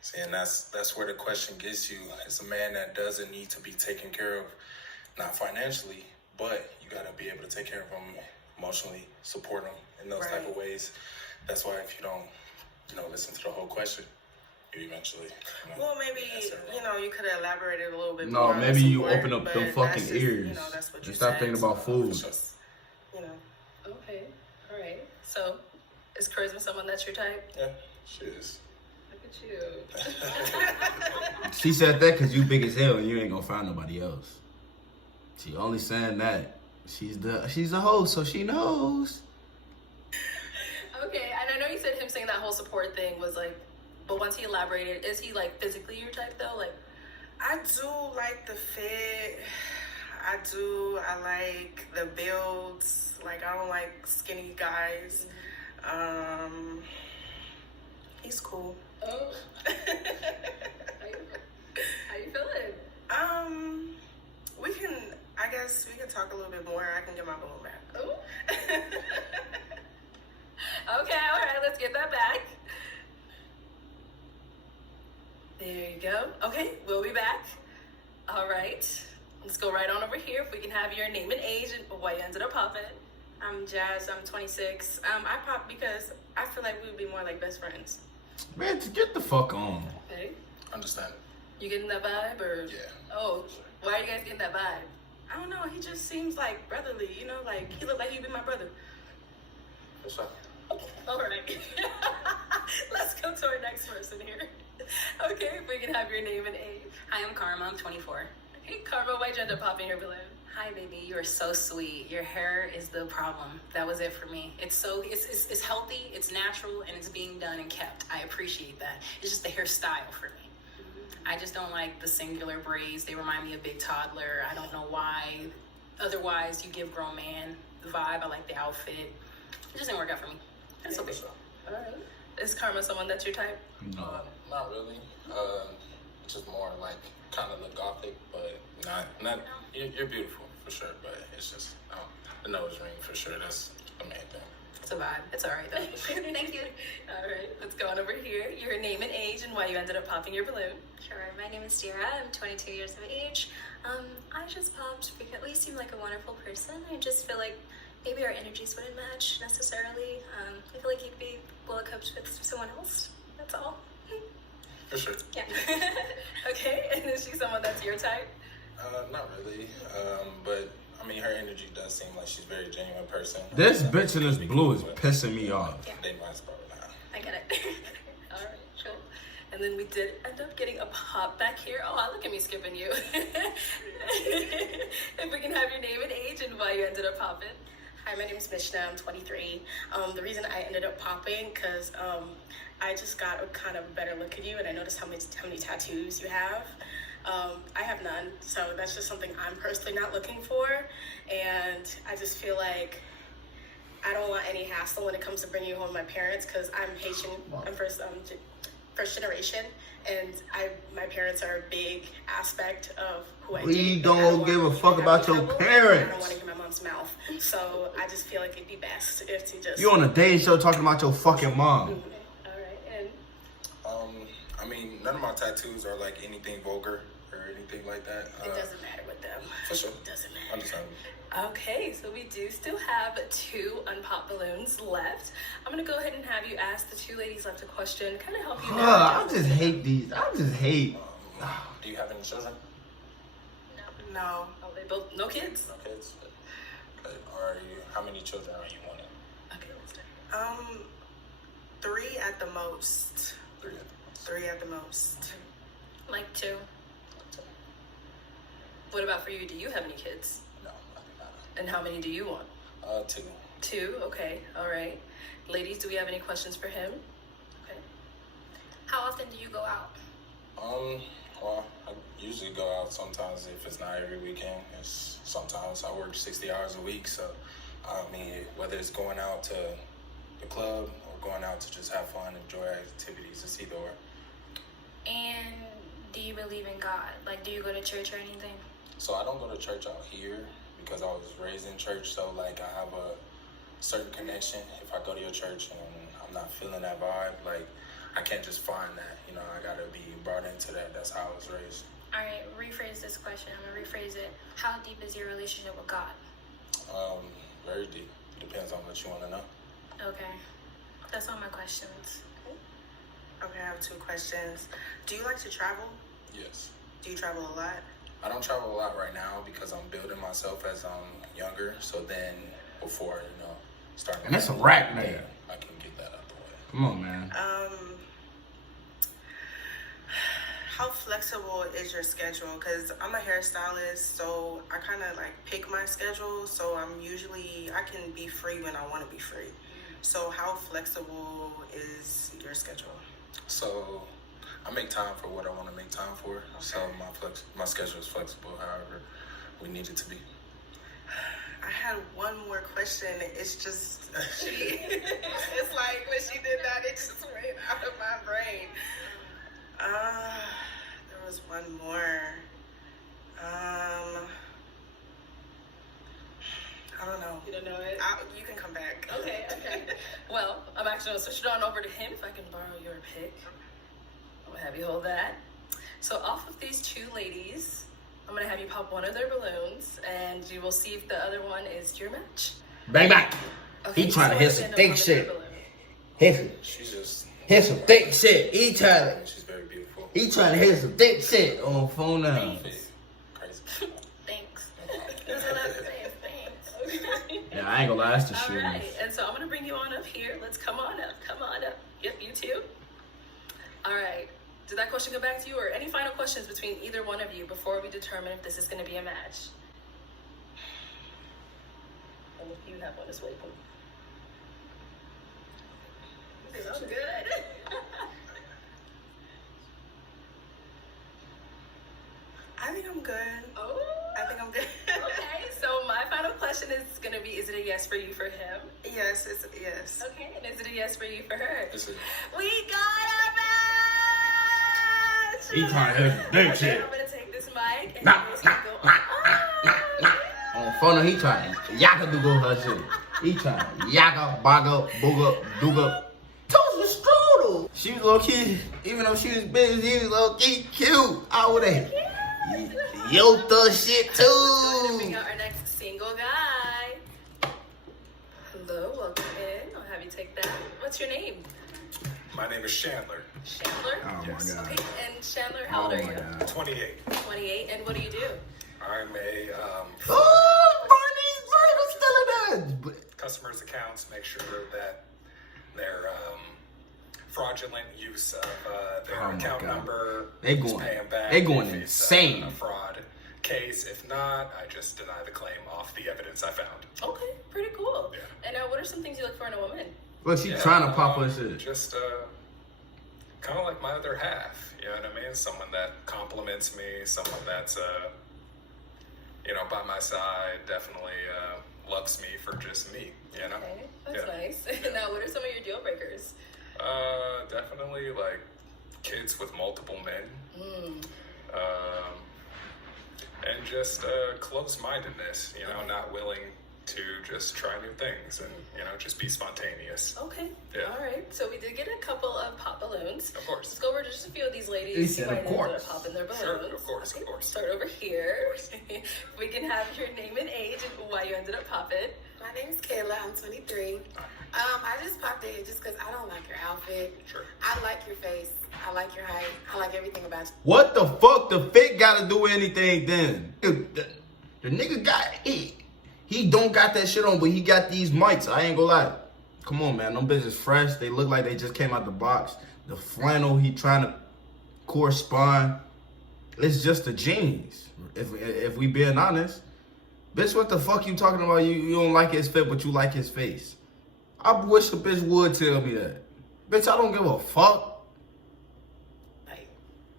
See, and that's where the question gets you. It's a man that doesn't need to be taken care of, not financially, but you got to be able to take care of him emotionally, support him in those type of ways. That's why if you don't, listen to the whole question, you eventually. Well, maybe, you could have elaborated a little bit No, more. maybe you support, open up but them fucking that's just, ears that's what you and stop said, thinking about food. Okay. All right. So, is charisma someone that's your type? Yeah, she is. Look at you. She said that because you big as hell and you ain't gonna find nobody else. She only saying that. She's a hoe, so she knows. Okay, and I know you said him saying that whole support thing was like, but once he elaborated, is he like physically your type though? Like, I do like the fit. I like the builds. Like, I don't like skinny guys. He's cool. Oh. How you feeling? I guess we can talk a little bit more. I can get my balloon back. Oh. Okay, all right, let's get that back. There you go. Okay, we'll be back. All right, let's go right on over here. If we can have your name and age and why you ended up popping. I'm Jazz. I'm 26. I popped because I feel like we would be more like best friends. Man, get the fuck on. Okay. Understand. You getting that vibe or? Yeah. Oh, why are you guys getting that vibe? I don't know. He just seems like brotherly. Like he looked like he'd be my brother. For sure. All right. Let's go to our next person here. Okay, if we can have your name and age. Hi, I'm Karma. I'm 24. Hey, Karma, why'd you end up popping your balloon? Hi, baby. You are so sweet. Your hair is the problem. That was it for me. It's healthy, it's natural, and it's being done and kept. I appreciate that. It's just the hairstyle for me. I just don't like the singular braids. They remind me of Big Toddler. I don't know why. Otherwise, you give grown man the vibe. I like the outfit. It just didn't work out for me. It's okay. All right. Is Karma someone that's your type? No. Not really. Just more like kind of the gothic, but not. You're beautiful for sure, but it's just the nose ring for sure. That's the main thing. It's a vibe. It's all right though. Thank you. All right, let's go on over here. Your name and age and why you ended up popping your balloon. Sure. My name is Dira. I'm 22 years of age. I just popped because you seem like a wonderful person. I just feel like maybe our energies wouldn't match necessarily. I feel like you'd be well equipped with someone else. That's all. For sure. Yeah. Okay, and is she someone that's your type? Not really. But I mean, her energy does seem like she's a very genuine person. This bitch in this blue is pissing me off. They might probably not. I get it. All right, cool. And then we did end up getting a pop back here. Oh, look at me skipping you. If we can have your name and age and why you ended up popping. Hi, my name is Mishna. I'm 23. The reason I ended up popping because I just got a kind of better look at you, and I noticed how many tattoos you have. I have none, so that's just something I'm personally not looking for. And I just feel like I don't want any hassle when it comes to bringing you home to my parents because I'm Haitian. I'm first generation, and my parents are a big aspect of who I am. We don't give a fuck about your I don't parents. want to get my mom's mouth, so I just feel like it'd be best if to just. You on a dating show talking about your fucking mom. All right, and I mean, none of my tattoos are like anything vulgar or anything like that. it doesn't matter with them. For sure. It doesn't matter. Understandable. Okay, so we do still have 2 unpopped balloons left. I'm gonna go ahead and have you ask the 2 ladies left a question, kind of help you I just hate these. I just hate. Do you have any children? No. Oh, they both no kids. No kids. Okay. Are you? How many children are you wanting? Okay, let's do. 3 at the most. 3 at the most. 3 at the most. Like 2. What about for you? Do you have any kids? No, I do not. And how many do you want? 2. 2? Okay, all right. Ladies, do we have any questions for him? Okay. How often do you go out? Well, I usually go out sometimes if it's not every weekend. It's sometimes I work 60 hours a week, so I mean, whether it's going out to the club or going out to just have fun, enjoy activities, it's either or. And do you believe in God? Like, do you go to church or anything? So I don't go to church out here because I was raised in church, so like I have a certain connection. If I go to your church and I'm not feeling that vibe, like I can't just find that, you know, I gotta be brought into that. That's how I was raised. All right, rephrase this question. I'm gonna rephrase it. How deep is your relationship with God? Very deep. Depends on what you want to know. Okay, that's all my questions. Okay, I have 2 questions. Do you like to travel? Yes. Do you travel a lot? I don't travel a lot right now because I'm building myself as I'm younger. So then before, you know, starting. And that's a rack, man. I can get that out the way. Come on, man. How flexible is your schedule? Because I'm a hairstylist, so I kind of like pick my schedule. So I can be free when I want to be free. So how flexible is your schedule? So I make time for what I want to make time for. Okay. So my schedule is flexible, however we need it to be. I had one more question. It's just, it's like when she did that, it just went out of my brain. There was one more. I don't know. You don't know it? You can come back. Okay. Well, I'm actually going to switch it on over to him if I can borrow your pick. I'm going to have you hold that. So off of these 2 ladies, I'm going to have you pop one of their balloons, and you will see if the other one is your match. Bang, bang. Okay, He trying to hit some thick shit. She's Hit some thick shit. she's very beautiful. He trying to hit some thick shit on phone now. Crazy. Thanks. That's what I have to say is thanks. Yeah, I ain't gonna lie, that's the All shit. right, and so I'm going to bring you on up here. Let's come on up. Yep, you too. All right. Did that question go back to you, or any final questions between either one of you before we determine if this is going to be a match? And if you have one as well, you can. I'm good. I think I'm good. Oh. I think I'm good. Okay, so my final question is going to be, is it a yes for you for him? Yes, it's a yes. Okay, and is it a yes for you for her? It's a, We got a match! He trying to hit some thick Okay, shit. I'm going to take this mic and Nah, you guys can go on. On phone, he trying to yaka do go her shit. He trying to yaka, baga, booga, dooga. Toast strudel. She was low key, even though she was big, she was low key cute. I would have yoked her shit Go ahead and bring too. out our next single guy. Hello, welcome in. I'll have you take that. What's your name? My name is Chandler. Chandler? Oh Yes. my god. Okay, and Chandler, how old are you? 28. 28, and what do you do? I'm a Oh, Barney's still in that. customers' accounts, make sure that their fraudulent use of their Oh my account God. number They is going- paying back. they going if it's, insane. a fraud case. If not, I just deny the claim off the evidence I found. Okay, pretty cool. Yeah. And what are some things you look for in a woman? Look, she trying to pop her shit. Just kind of like my other half. You know what I mean? Someone that compliments me, someone that's by my side, definitely loves me for just me. You know? Okay, that's Yeah. nice. Now, what are some of your deal breakers? Definitely like kids with multiple men. And just close-mindedness, not willing to just try new things and, just be spontaneous. Okay. Yeah. All right. So we did get a couple of pop balloons. Of course. Let's go over to just a few of these ladies. He see said, why of they ended course. up popping their balloons. Sure, of course, of course. Start over here. We can have your name and age and why you ended up popping. My name is Kayla. I'm 23. I just popped it just because I don't like your outfit. Sure. I like your face. I like your height. I like everything about you. What the fuck the fit gotta do anything then? The nigga got he don't got that shit on, but he got these mics. I ain't gonna lie. Come on, man. Them bitches fresh. They look like they just came out the box. The flannel, he trying to correspond. It's just the jeans. If we being honest. Bitch, what the fuck you talking about? You don't like his fit, but you like his face. I wish a bitch would tell me that. Bitch, I don't give a fuck. Like,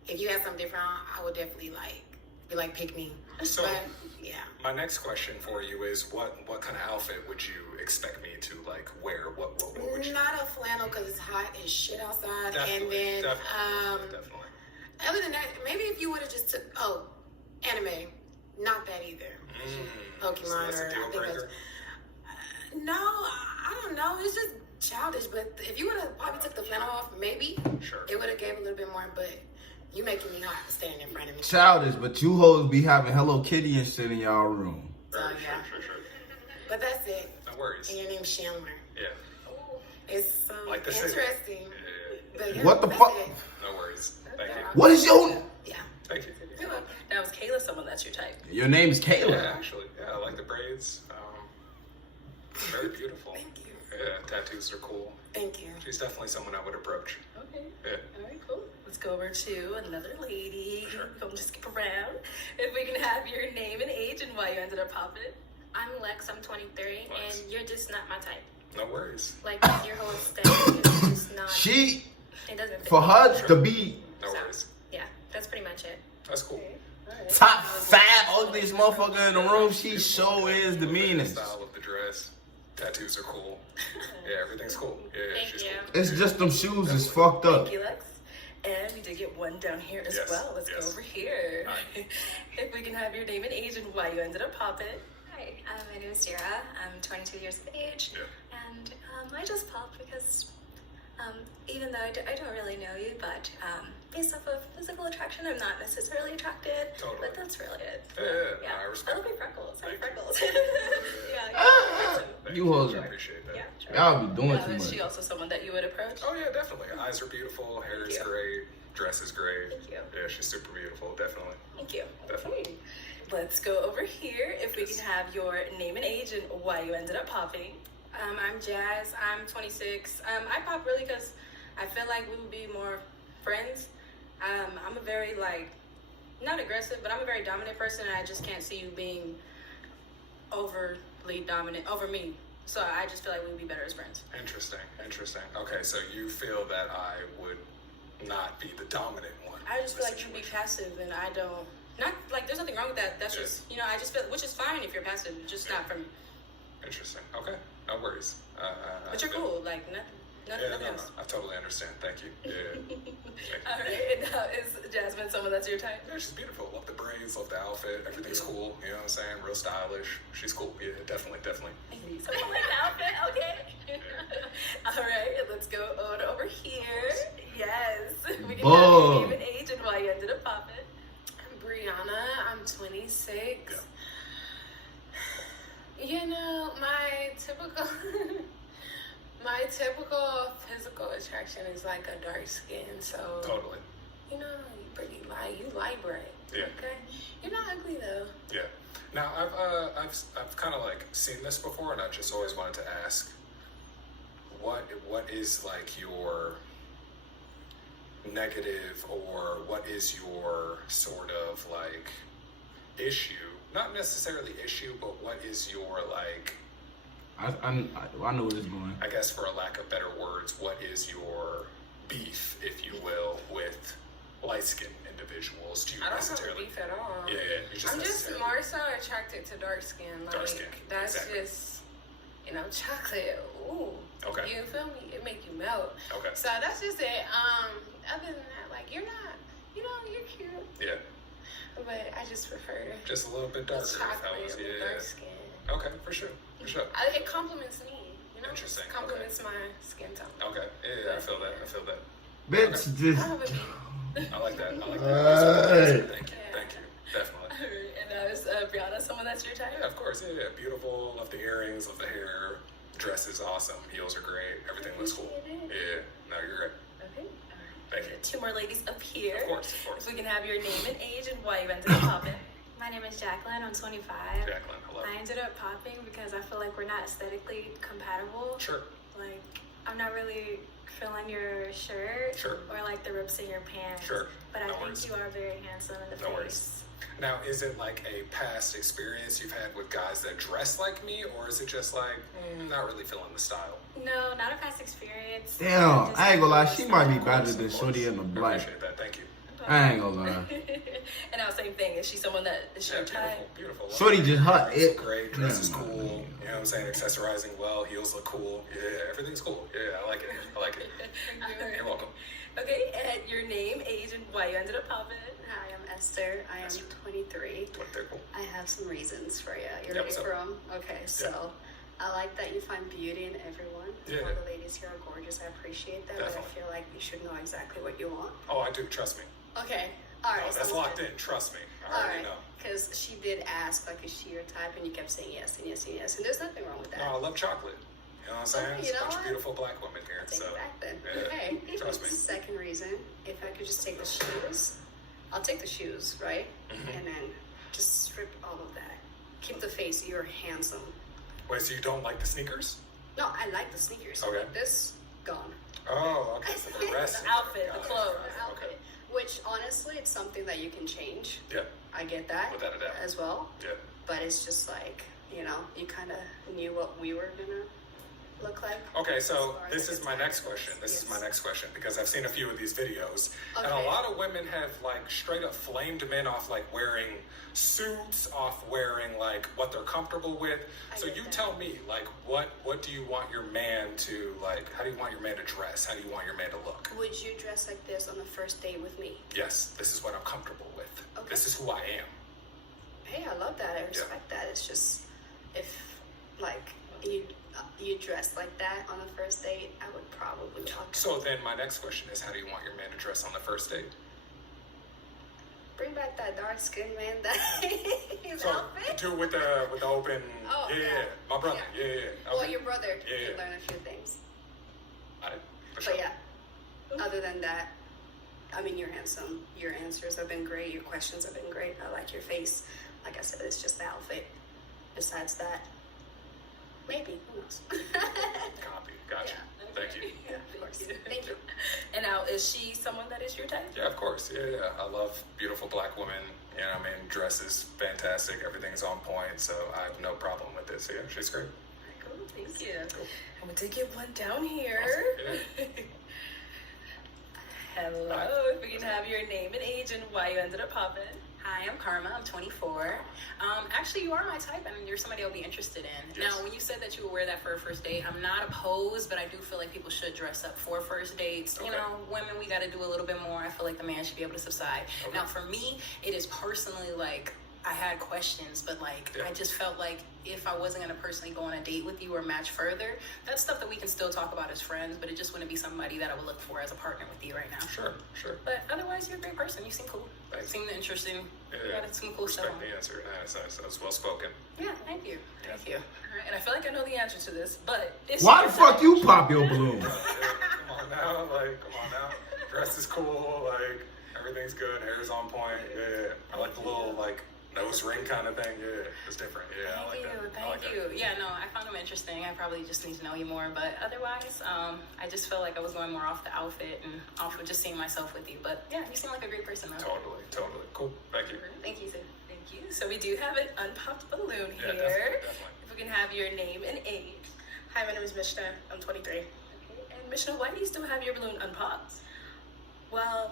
if you had something different, I would definitely be like, pick me. So, but, yeah. my next question for you is, what kind of outfit would you expect me to like wear? What would you? Not a flannel because it's hot as shit outside. Definitely, and then, definitely. other than that, maybe if you would have just took anime, not that either. Pokemon So that's a or deal I think breaker? that's, no, I don't know. It's just childish. But if you would have probably took the flannel off, maybe it would have gave a little bit more. But you making me hot standing in front of me. Childish, but you hoes be having Hello Kitty and shit in y'all room. So yeah. But that's it. No worries. And your name's Chandler. Yeah. It's Like the city. interesting. But yeah, What the that's fuck? it. No worries. Thank you. What is your... Yeah. Thank you. Now, is Kayla someone that's your type? Your name is Kayla. Yeah, actually. Yeah, I like the braids. Very beautiful. Thank you. Yeah, tattoos are cool. Thank you. She's definitely someone I would approach. Okay. Yeah. All right, cool. Let's go over to another lady. Come just skip around. If we can have your name and age and why you ended up popping it. I'm Lex, I'm 23, Nice. and you're just not my type. No worries. Like, your whole aesthetic is just not... She, It doesn't fit for me. her to be No worries. Yeah, that's pretty much it. That's cool. top 5 ugliest motherfucker in the room, she sure is the meanest. Style of the dress. Tattoos are cool. Yeah, everything's cool. Yeah, Thank she's you. cool. It's just them shoes is fucked up. Thank you, Lex. And we did get one down here as Yes, well. Let's yes. go over here. If we can have your name and age and why you ended up popping. Hi, my name is Sierra. I'm 22 years of age, and I just popped because even though I don't really know you, but based off of physical attraction, I'm not necessarily attracted. Totally. But that's really it. Yeah, I respect I love your freckles. I have freckles. yeah. You hoes, I appreciate that. y'all be doing too Is she much. also someone that you would approach? Oh yeah, definitely. Eyes are beautiful. Hair is you. great. Dress is great. Thank you. Yeah, she's super beautiful. Definitely. Thank you. Definitely. Okay. Let's go over here. If we can have your name and age and why you ended up popping. I'm Jazz. I'm 26. I pop really because I feel like we would be more friends. I'm a very, not aggressive, but I'm a very dominant person, and I just can't see you being overly dominant over me. So I just feel like we would be better as friends. Interesting. Okay, so you feel that I would not be the dominant one. I just in feel the like you'd be situation. passive, and I don't. Not like there's nothing wrong with that. That's just I just feel, which is fine if you're passive, just not for me. Interesting. Okay, no worries. But you're cool. Like nothing else. I totally understand. Thank you. Yeah. All right. And now is Jasmine someone that's your type? Yeah, she's beautiful. Love the braids, love the outfit. Everything's cool. You know what I'm saying? Real stylish. She's cool. Yeah, definitely. Someone like the outfit, okay. All right, let's go on over here. Yes. We can have your name and age and why you ended up popping. I'm Brianna. I'm 26. You know, my typical physical attraction is like a dark skin. So Totally. you know, you pretty light. You light bright. Yeah. Okay. You're not ugly though. Yeah. Now I've kind of like seen this before, and I just always wanted to ask, what is like your negative, or what is your sort of like issue? Not necessarily issue, but what is your like? I know where this going. I guess, for a lack of better words, what is your beef, if you will, with light-skinned individuals? Do you I don't have necessarily? beef at all. Yeah, you just I'm just necessarily- more so attracted to dark skin. Like, Dark skin, That's exactly. just, chocolate. Ooh. Okay. You feel me? It make you melt. Okay. So that's just it. Other than that, like, you're not, you're cute. Yeah, But I just prefer just a little bit darker. if that chocolate was- with yeah. dark skin. Okay, for sure. It compliments me. Interesting. It compliments my skin tone. Okay. Yeah, I feel that. Bitch, just. I like that. Right. Thank you. Definitely. All right, and now is Brianna someone that's your type? Yeah, of course. Yeah. Beautiful. Love the earrings. Love the hair. Dress is awesome. Heels are great. Everything looks cool. Yeah. No, you're right. Okay. Thank you. Two more ladies up here. Of course. If we can have your name and age and why you ended up popping. My name is Jacqueline. I'm 25. Jacqueline, hello. I ended up popping because I feel like we're not aesthetically compatible. Sure. Like, I'm not really feeling your shirt Sure. or like the rips in your pants. Sure. But I No think worries. you are very handsome in the No face. worries. Now, is it like a past experience you've had with guys that dress like me, or is it just like, not really feeling the style? No, not a past experience. Damn, Just I ain't gonna lie, like- she might be better than Shorty in the I black. appreciate that. Thank you. I ain't gonna lie. And now, same thing. Is she someone that is your type? Beautiful. Shorty just hot. Everything's great. Dress is cool. You know what I'm saying? Accessorizing well. Heels look cool. Yeah, everything's cool. Yeah, I like it. I like it. You're welcome. Okay, and your name, age, and why you ended up popping. Hi, I'm Esther. I am 23. 23, cool. I have some reasons for you. You're Yeah, ready what's up? for them? Okay, so I like that you find beauty in everyone. Yeah. All the ladies here are gorgeous. I appreciate that, Definitely. but I feel like you should know exactly what you want. Oh, I do. Trust me. Okay, all right. No, that's sounds locked good. in. Trust me. I All already right, know. because she did ask, like, is she your type? And you kept saying yes and yes and yes, and there's nothing wrong with that. No, I love chocolate. You know what I'm saying? Okay, There's you a know bunch of what? beautiful black women here. I'll take So, it back then. yeah, Okay. trust me. Second reason, if I could just take the shoes, I'll take the shoes, right? Mhm. And then just strip all of that. Keep the face. You're handsome. Wait, so you don't like the sneakers? No, I like the sneakers. Okay. This gone. Oh, okay. So the rest. The outfit, the clothes. Okay. Which honestly, it's something that you can change. Yeah. I get that Without a doubt. as well. Yeah. But it's just like, you know, you kind of knew what we were gonna look like. Okay, so as far as, this like, is my next attire question. goes. This is Yes. my next question because I've seen a few of these videos, and a Okay. lot of women have like straight up flamed men off like wearing suits, off wearing like what they're comfortable with. I So get you that. tell me, like, what do you want your man to like? How do you want your man to dress? How do you want your man to look? Would you dress like this on the first date with me? Yes, this is what I'm comfortable with. Okay. This is who I am. Hey, I love that. I respect that. It's just if like you dress like that on the first date, I would probably walk. So then my next question is, how do you want your man to dress on the first date? Bring back that dark skinned man that his So outfit. do it with the open. Oh, yeah, yeah. my brother. Yeah. Yeah. Well, Okay. your brother Yeah. did learn a few things. I did, for sure. But yeah, other than that, I mean, you're handsome. Your answers have been great. Your questions have been great. I like your face. Like I said, it's just the outfit. Besides that, maybe. Who knows? Copy. Gotcha. Thank you. Yeah, of course. Thank you. And now, is she someone that is your type? Yeah, of course. Yeah. I love beautiful black women. You know what I mean? Dress is fantastic. Everything's on point. So I have no problem with this. Yeah, she's great. Cool, thank you. I'm gonna take it one down here. Awesome. Hello, if we can have your name and age and why you ended up popping. Hi, I'm Karma. I'm 24. Actually, you are my type, and you're somebody I'll be interested in. Yes. Now, when you said that you would wear that for a first date, I'm not opposed, but I do feel like people should dress up for first dates. You Okay. know, women, we got to do a little bit more. I feel like the man should be able to subside. Okay. Now, for me, it is personally like I had questions, but like Yeah. I just felt like if I wasn't gonna personally go on a date with you or match further, that's stuff that we can still talk about as friends, but it just wouldn't be somebody that I would look for as a partner with you right now. Sure. But otherwise, you're a great person. You seem cool. Thanks. You seem interesting. You Yeah. got some cool stuff. Respect the answer. Nice. That was well spoken. Yeah, thank you. Yeah. Thank you. All right, and I feel like I know the answer to this, but it's Why your the fuck type. you pop your balloon? Come on now. Come on now. Dress is cool. Like, everything's good. Hair's on point. Yeah. I like the little, like, nose ring kind of thing. Yeah. It's different. Yeah. I like that. I like Thank that. you. Yeah, no, I found them interesting. I probably just need to know you more, but otherwise, I just felt like I was going more off the outfit and off of just seeing myself with you. But yeah, you seem like a great person, though. Totally. Cool. Thank you. Thank you, Sue. Thank you. So we do have an unpopped balloon Yeah, here. definitely. If we can have your name and age. Hi, my name is Mishna. I'm 23. And Mishna, why do you still have your balloon unpopped? Well,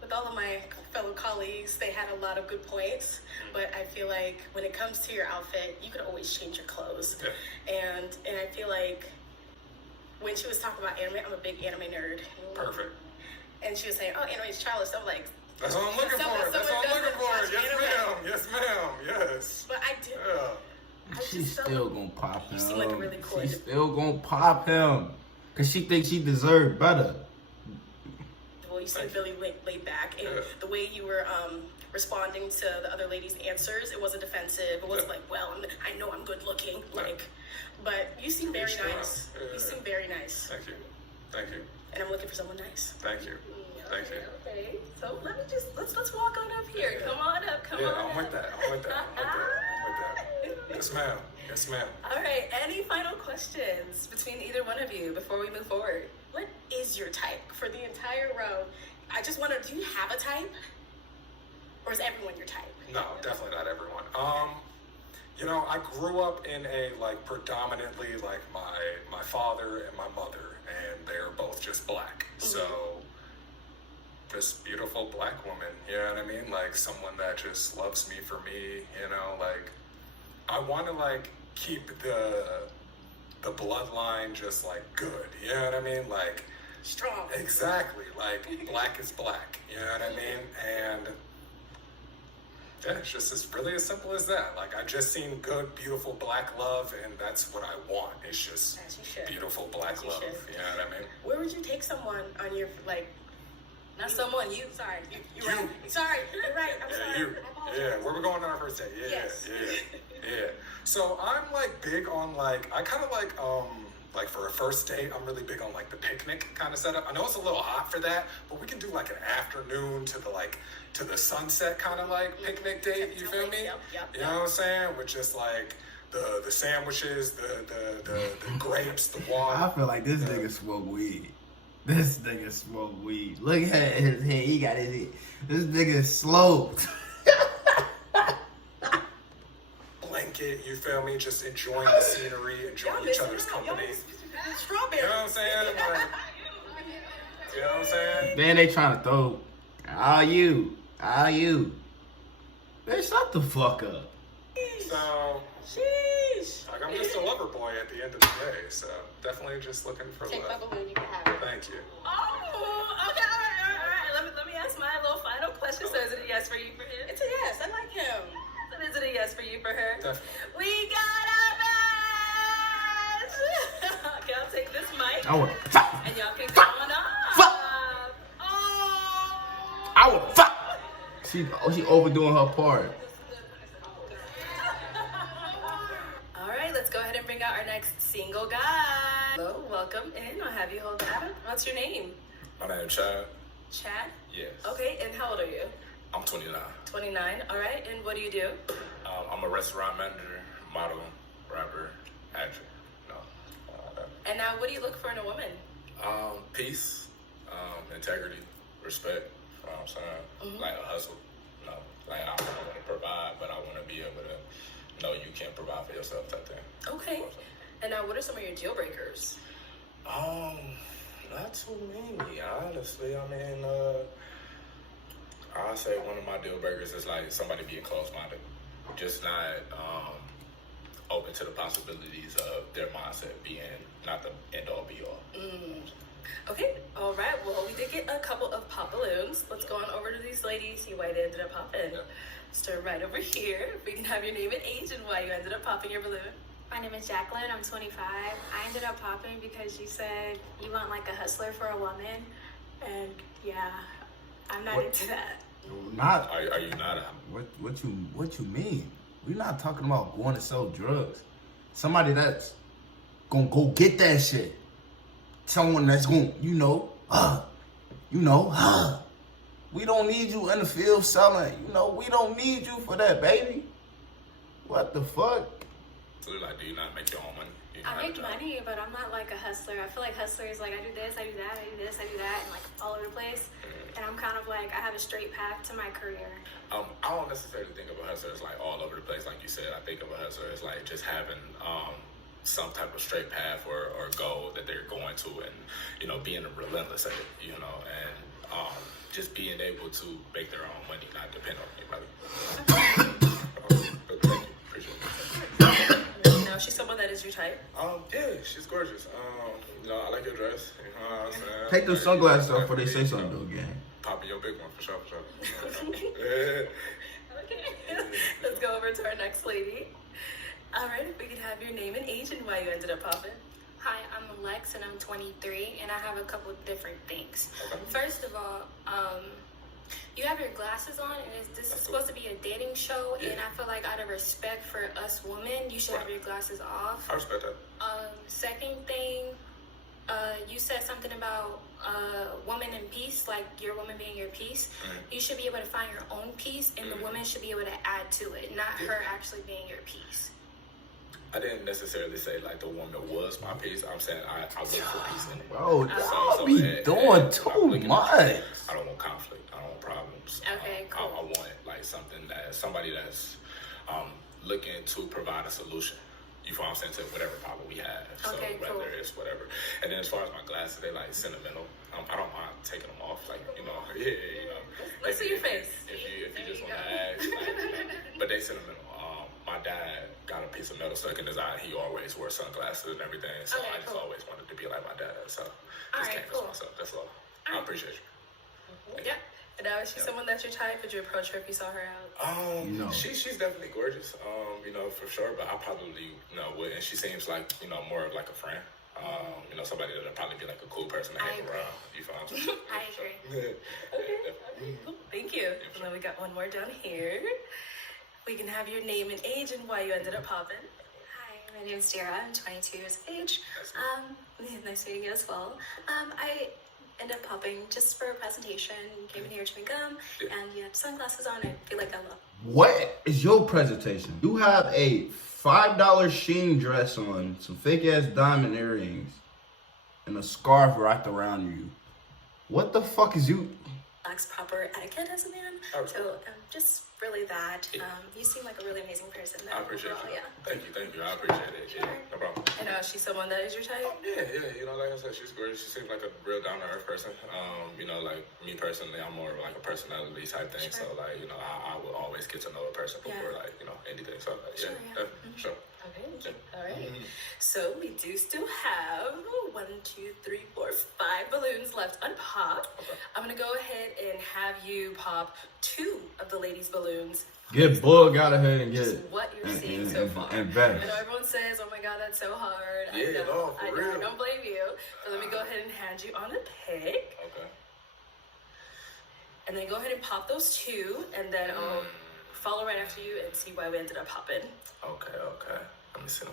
with all of my fellow colleagues, they had a lot of good points, but I feel like when it comes to your outfit, you could always change your clothes. Yeah. And I feel like when she was talking about anime, I'm a big anime nerd. Perfect. And she was saying, "Oh, anime is childish." I'm like, That's what I'm looking for. That's what I'm looking for. Yes, ma'am. Yes, ma'am. Yes. but I did. Yeah. She's still gonna pop him. You seem like a really cool She's still gonna pop him. Cause she thinks she deserved better. Well, you seemed really laid back, and Yeah. the way you were responding to the other lady's answers, it wasn't defensive. It wasn't Yeah. like, "Well, I know I'm good looking," like. But you seem very You're strong. nice. Yeah. You seem very nice, Thank you. Thank you. and I'm looking for someone nice. Thank you. Thank you. Okay. So let me just let's walk on up here. Yeah. Come on up. Come Yeah, on I'm with up. that. I'm with that. I'm with that. I'm with that. Yes, ma'am. Yes, ma'am. All right. Any final questions between either one of you before we move forward? What is your type for the entire row? I just want to. Do you have a type, or is everyone your type? No, definitely not everyone. You know, I grew up in a like predominantly like my father and my mother, and they're both just black. So this beautiful black woman, you know what I mean? Like someone that just loves me for me, you know, like I want to like keep the bloodline just like good, you know what I mean? Like Strong. exactly, like black is black, you know what I mean? And yeah, it's just as really as simple as that. Like I just seen good, beautiful black love, and that's what I want. It's just As you should. beautiful black As you love. should. You know what I mean? Where would you take someone on your like? Not someone, you. Sorry, you're right. Sorry, you're right. I'm Yeah, sorry. you. I apologize. Yeah, where we going on our first date? Yeah, Yes. yeah. So I'm like big on like I kind of like for a first date, I'm really big on like the picnic kind of setup. I know it's a little hot for that, but we can do like an afternoon to the sunset kind of like picnic date. You feel me? Yep. You know what I'm saying? With just like the sandwiches, the grapes, the water. I feel like this nigga smoke weed. This nigga smoke weed. Look at his head. He got his head. This nigga sloped. Blanket, you feel me? Just enjoying the scenery, enjoying each other's company. Strawberry. You know what I'm saying? Like, you know what I'm saying? Then they trying to throw all you. Man, shut the fuck up. So, Sheesh. like, I'm just a lover boy at the end of the day. So, definitely just looking for Take my love. balloon. You can have it. Thank you. Oh, okay. All right. Let me ask my little final question. So is it a yes for you for him? It's a yes. I like him. So is it a yes for you for her? Definitely. We got a match! Okay, I'll take this mic. I would And y'all can go on up. Oh! I would fuck. She overdoing her part. All right, let's go ahead and bring out our next single guy. Hello, welcome in. I'll have you hold that. What's your name? My name is Chad. Chad? Yes. Okay, and how old are you? I'm 29. 29. All right, and what do you do? I'm a restaurant manager, model, rapper, actor. No. And now, what do you look for in a woman? Peace, integrity, respect. You know what I'm saying? Like a hustle. No. Like I want to provide, but I want to be able to know you can provide for yourself type thing. Okay. And now, what are some of your deal breakers? Not too many, honestly. I mean, I'll say one of my deal breakers is like somebody being close-minded, just not open to the possibilities of their mindset being not the end-all be-all. Okay, all right. Well, we did get a couple of pop balloons. Let's go on over to these ladies, see why they ended up popping. Start right over here. If we can have your name and age and why you ended up popping your balloon. My name is Jacqueline. I'm 25. I ended up popping because you said you want like a hustler for a woman, and yeah, I'm not into that. Not. Are you not? What you mean? We're not talking about going to sell drugs. Somebody that's gonna go get that shit. Someone that's gonna, we don't need you in the field selling. We don't need you for that, baby. What the fuck? So like, do you not make your own money? I make money, but I'm not like a hustler. I feel like hustlers like I do this, I do that, I do this, I do that, and like all over the place. And I'm kind of like I have a straight path to my career. I don't necessarily think of a hustler as like all over the place, like you said. I think of a hustler as like just having some type of straight path or goal that they're going to, and being relentless at it, and just being able to make their own money, not depend on anybody. But thank you, appreciate it. Now, she's someone that is your type. Yeah, she's gorgeous. I like your dress. You know what I'm saying? Take those sunglasses off before they say something though, again. Popping your big one for sure. Okay. Let's go over to our next lady. All right, if we could have your name and age and why you ended up popping. Hi, I'm Lex and I'm 23 and I have a couple different things. First of all, you have your glasses on and this is supposed to be a dating show, and I feel like out of respect for us women, you should have your glasses off. I respect that. Second thing, you said something about woman and peace, like your woman being your peace. You should be able to find your own peace, and the woman should be able to add to it, not her actually being your peace. I didn't necessarily say like the woman was my piece. I'm saying I look for peace in it. Bro, y'all be doing too much. I don't want conflict. I don't want problems. Okay, cool. I want like somebody that's looking to provide a solution. You feel what I'm saying, to whatever problem we have. So Okay, whether cool. it's whatever. And then as far as my glasses, they like sentimental. I don't mind taking them off, like, you know, Let's see your face. If you just want to ask, like, but they sentimental. My dad got a piece of metal stuck in his eye. He always wore sunglasses and everything, so Okay, I just cool. always wanted to be like my dad. So All just right, can't cool. myself. That's all. I appreciate you. Yeah. And now, is she someone that's your type? Would you approach her if you saw her out? No. She's definitely gorgeous, you know, for sure. But I probably, you know, would. And she seems like, you know, more of like a friend. You know, somebody that'll probably be like a cool person to hang around. You feel what I'm saying? I agree. Okay, cool. Thank you. And then we got one more down here. We can have your name and age and why you ended up popping. Hi, my name is Dira. I'm 22 years of age. Nice meeting you as well. I ended up popping just for a presentation. Came in here to my gum, and you had sunglasses on. I feel like I love. What is your presentation? You have a $5 Shein dress on, some fake ass diamond earrings, and a scarf wrapped around you. What the fuck is you? Lacks proper etiquette as a man. So just really that. You seem like a really amazing person. Though. I appreciate overall, you. Yeah. Thank you. I appreciate it. Yeah, no problem. And now, is she someone that is your type? Yeah. You know, like I said, she's great. She seems like a real down to earth person. You know, like me personally, I'm more of like a personality type thing. So like, you know, I will always get to know a person before like, you know, anything. So like, sure. Okay. All right. So we do still have 1, 2, 3, 4, 5 balloons left unpopped. Okay. I'm gonna go ahead and have you pop 2 of the ladies' balloons. Get bug out of here and get Just what you're seeing and, so and, far. and I vest. know everyone says, "Oh my God, that's so hard." Yeah, no, for I real. don't blame you. So let me go ahead and hand you on the pick, Okay. and then go ahead and pop those 2, and then I'll follow right after you and see why we ended up popping. Okay. Let me see.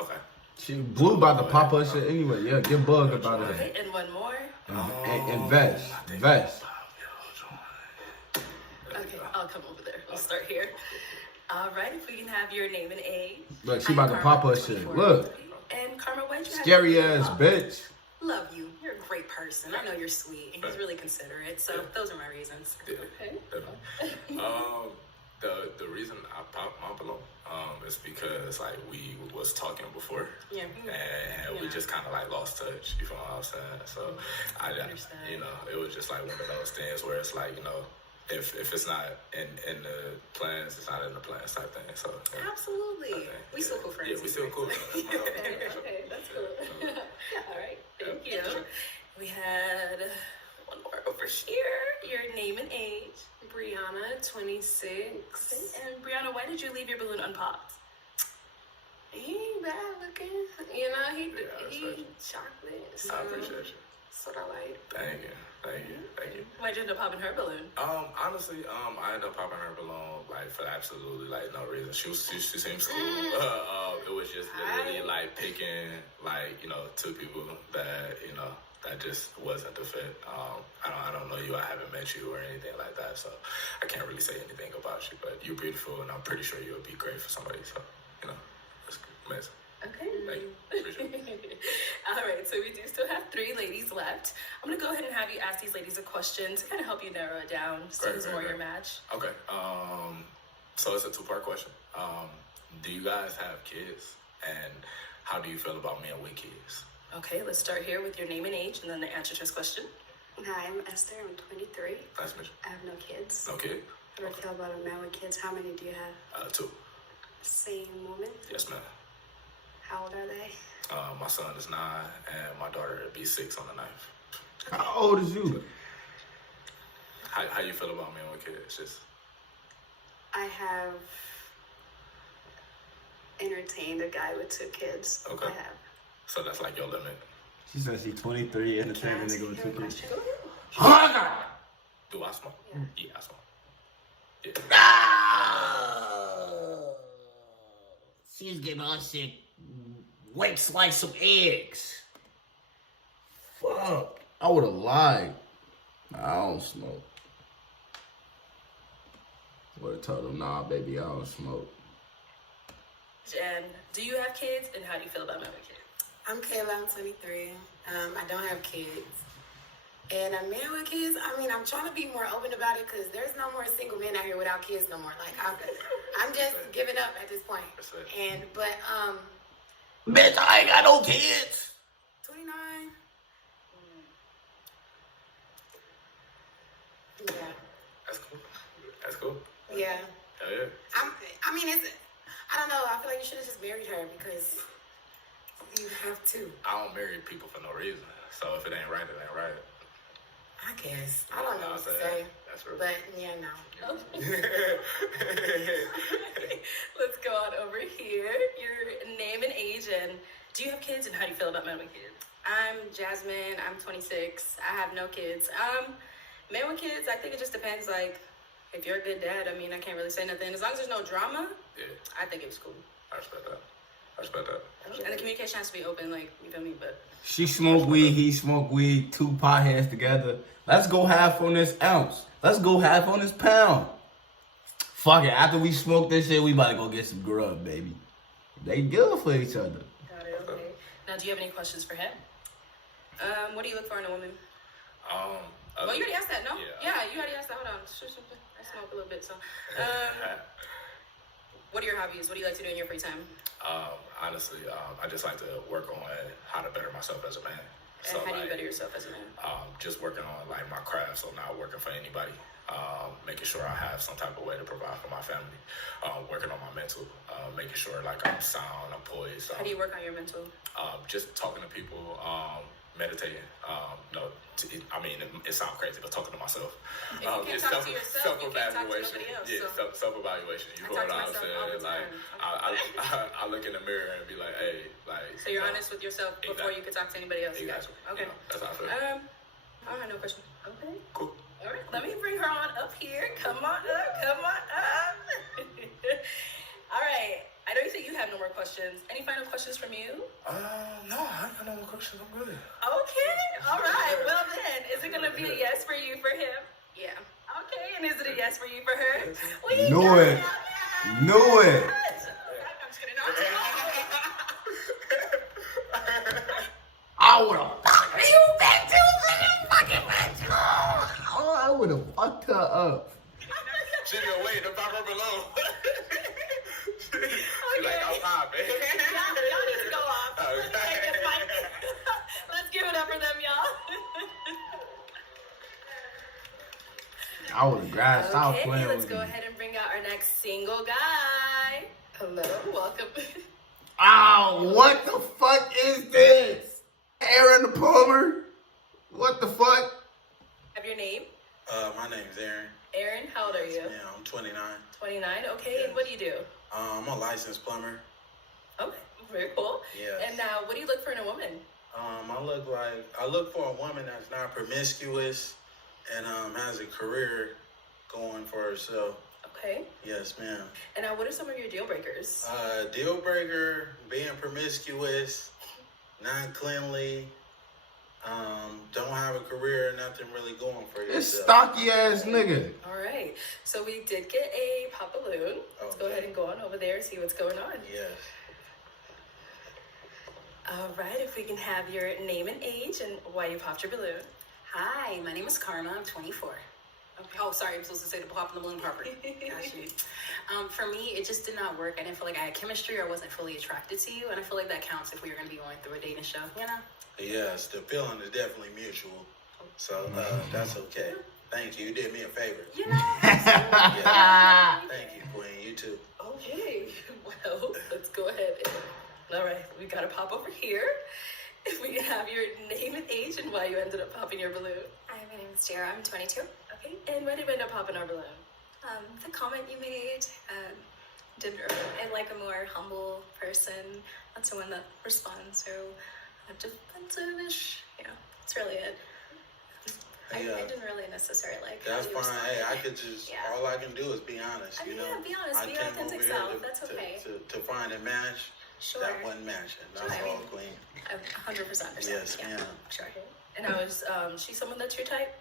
Okay. She Blue about to pop her shit anyway. Yeah, get bug about it. Okay, and one more. And vest. Okay, I'll come over there. We'll start here. All right, if we can have your name and age. Look, she about to pop her shit. Look, And Karma, why'd you have scary ass bitch. Love you. You're a great person. I know you're sweet, and he's really considerate. So those are my reasons. Okay. The reason I popped my balloon is because like we was talking before, Yeah. and we just kind of like lost touch. You feel what I'm saying? So I you know, it was just like one of those things where it's like, you know, if it's not in the plans, it's not in the plans type thing. So Absolutely. We still cool friends. yeah, we still cool. Okay, that's cool. All right, thank you. We had one more over here. Your name and age. Brianna, 26. And Brianna, why did you leave your balloon unpopped? He ain't bad looking. You know, he respect you. chocolate. So I appreciate you. that's what I like. Thank you. Why'd you end up popping her balloon? Honestly, I ended up popping her balloon like for absolutely like no reason. She seems cool. It was just literally like picking like, you know, 2 people that, you know, that just wasn't the fit. I don't know you. I haven't met you or anything like that, so I can't really say anything about you. But you're beautiful, and I'm pretty sure you'll be great for somebody. So, you know, it's amazing. Okay. Thank you. Appreciate it. All right, so we do still have 3 ladies left. I'm gonna go ahead and have you ask these ladies a question to kind of help you narrow it down, see who's more your match. Okay. So it's a 2-part question. Do you guys have kids, and how do you feel about men with kids? Okay, let's start here with your name and age, and then the answer to this question. Hi, I'm Esther. I'm 23. Nice to meet you. I have no kids. No kid? How do I feel about a man with kids? How many do you have? 2. Same woman? Yes, ma'am. How old are they? My son is 9, and my daughter will be 6 on the 9th. How old is you? How you feel about men with kids? Just I have entertained a guy with 2 kids. Okay. I have. so that's like your limit. She said she's 23 and the same nigga with 2 kids. Do I smoke? Yeah, I smoke. Yeah. She's giving us a wet slice of eggs. Fuck. I would have lied. Nah, I don't smoke. Would have told him, nah, baby, I don't smoke. And do you have kids? And how do you feel about having kids? I'm Kayla, I'm 23. I don't have kids. And a man with kids, I mean, I'm trying to be more open about it because there's no more single men out here without kids no more. Like, I'm just giving up at this point. Bitch, I ain't got no kids. 29. Yeah. That's cool. That's cool. Yeah. Hell yeah. I mean, I don't know. I feel like you should have just married her because you have to. I don't marry people for no reason. So if it ain't right, it ain't right. I guess. I don't know what to say. That's real. But yeah, no. Let's go on over here. Your name and age, and do you have kids, and how do you feel about men with kids? I'm Jasmine. I'm 26. I have no kids. Men with kids, I think it just depends. Like, if you're a good dad, I mean, I can't really say nothing. As long as there's no drama, yeah, I think it's cool. I respect that. I respect that. And the communication has to be open, like, you feel me? But She smoke weed, he smoke weed, 2 potheads together. Let's go half on this ounce. Let's go half on this pound. Fuck it, after we smoke this shit, we about to go get some grub, baby. They good for each other. Got it, okay. Now, do you have any questions for him? what do you look for in a woman? Well, you already asked that, no? Yeah, you already asked that. Hold on. I smoke a little bit, so. What are your hobbies? What do you like to do in your free time? Honestly, I just like to work on how to better myself as a man. And how do you better yourself as a man? Just working on like my craft, so not working for anybody. Making sure I have some type of way to provide for my family. Working on my mental, making sure like I'm sound, I'm poised. How do you work on your mental? Just talking to people, meditating. I mean, it sounds crazy, but talking to myself. If you can't talk to yourself, you can't talk to nobody else. Yeah, so. self-evaluation. You know what I'm saying? Like, I look in the mirror and be like, hey, like. So you're honest with yourself before you could talk to anybody else. Exactly. Okay. You know, that's how I feel. I don't have no question. Okay. Cool. All right, let me bring her on up here. Come on up, come on up. All right, I know you said you have no more questions. Any final questions from you? No, I ain't got no more questions. I'm good. Okay, all right. Well then, is it gonna be a yes for you for him? Yeah. Okay, and is it a yes for you for her? Knew it. Knew it. I'm just kidding. I would have fucked you back to the fucking retro. Oh, I would have fucked her up. She gonna wait to pop her below. She like, I'm popping. Y'all need to go off. Let's give it up for them, y'all. I would have grabbed. Stop Okay, playing let's with go me. ahead and bring out our next single guy. Hello, welcome. Oh, what the fuck is this? Aaron the plumber? What the fuck? Have your name? My name's Aaron. Aaron, how old are you? Yeah, I'm 29. 29, okay, and what do you do? I'm a licensed plumber. Okay, very cool. Yes. And now, what do you look for in a woman? I look for a woman that's not promiscuous and has a career going for herself. Okay. Yes, ma'am. And now, what are some of your deal breakers? Deal breaker, being promiscuous, not cleanly, don't have a career, nothing really going for yourself. This stocky ass nigga. All right, so we did get a pop balloon. Let's go ahead and go on over there and see what's going on. Yes. All right, if we can have your name and age and why you popped your balloon. Hi, my name is Karma. I'm 24. Okay. Oh, sorry, I'm supposed to say the pop in the balloon proper. Got you. For me, it just did not work. I didn't feel like I had chemistry or wasn't fully attracted to you, and I feel like that counts if we were going to be going through a dating show, you know? Yes, the feeling is definitely mutual. So that's okay. Thank you. You did me a favor. You know, Yeah. Thank you, Queen. You too. Okay, well, let's go ahead. All right, we got to pop over here. If we can have your name and age and why you ended up popping your balloon. Hi, my name is Tara. I'm 22. Okay, and why did we end up popping our balloon? The comment you made, and like a more humble person, not someone that responds so defensive-ish. Yeah, that's really it. I didn't really necessarily like. That's how you fine. Hey, I could responded. just all I can do is be honest. I mean, you know, yeah, be honest, I be came authentic over self. here That's okay. to find a match. Sure. That wasn't matching. That's I all, mean, Queen. I 100% understand. Yes, yeah. ma'am. Sure. And I was, she someone that's your type?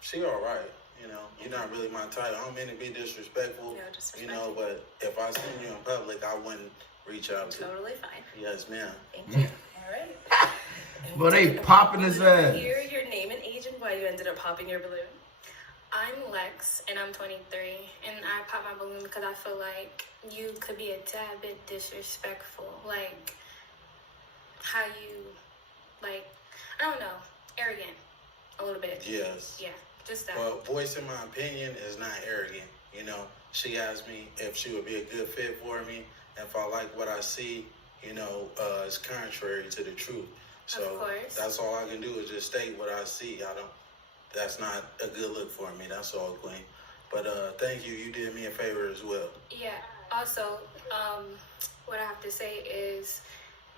She all right. You know, you're not really my type. I don't mean to be disrespectful. No, disrespectful. You know, but if I seen you in public, I wouldn't reach out to you. Totally fine. Yes, ma'am. Thank you. All right. But they popping his ass. Hear your name and age and why you ended up popping your balloon. I'm Lex, and I'm 23, and I pop my balloon because I feel like you could be a tad bit disrespectful, like how you, like, I don't know, arrogant, a little bit. Yes. Yeah, just that. Well, voicing my opinion is not arrogant. You know, she asked me if she would be a good fit for me. If I like what I see, you know, it's contrary to the truth. So Of course. that's all I can do is just state what I see. That's not a good look for me. That's all, Queen. But thank you. You did me a favor as well. Yeah. Also, what I have to say is,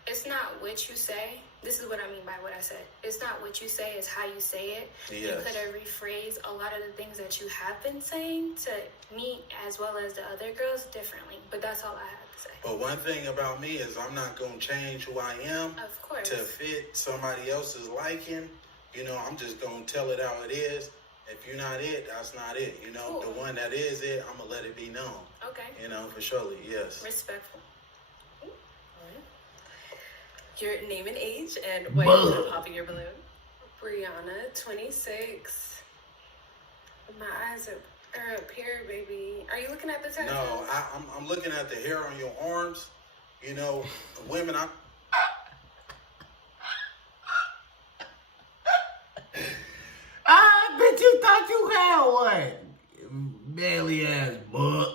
it's not what you say. This is what I mean by what I said. It's not what you say, it's how you say it. Yes. You could have rephrased a lot of the things that you have been saying to me as well as the other girls differently. But that's all I have to say. But one thing about me is I'm not going to change who I am Of course. to fit somebody else's liking. You know, I'm just going to tell it how it is. If you're not it, that's not it. You know, Cool. The one that is it, I'm going to let it be known. Okay. You know, for surely, yes. Respectful. Your name and age and why you ended up popping your balloon. Brianna, 26. My eyes are up here, baby. Are you looking at the tattoo? No, I'm looking at the hair on your arms. You know, women, Bitch, you thought you had what? Belly ass buck.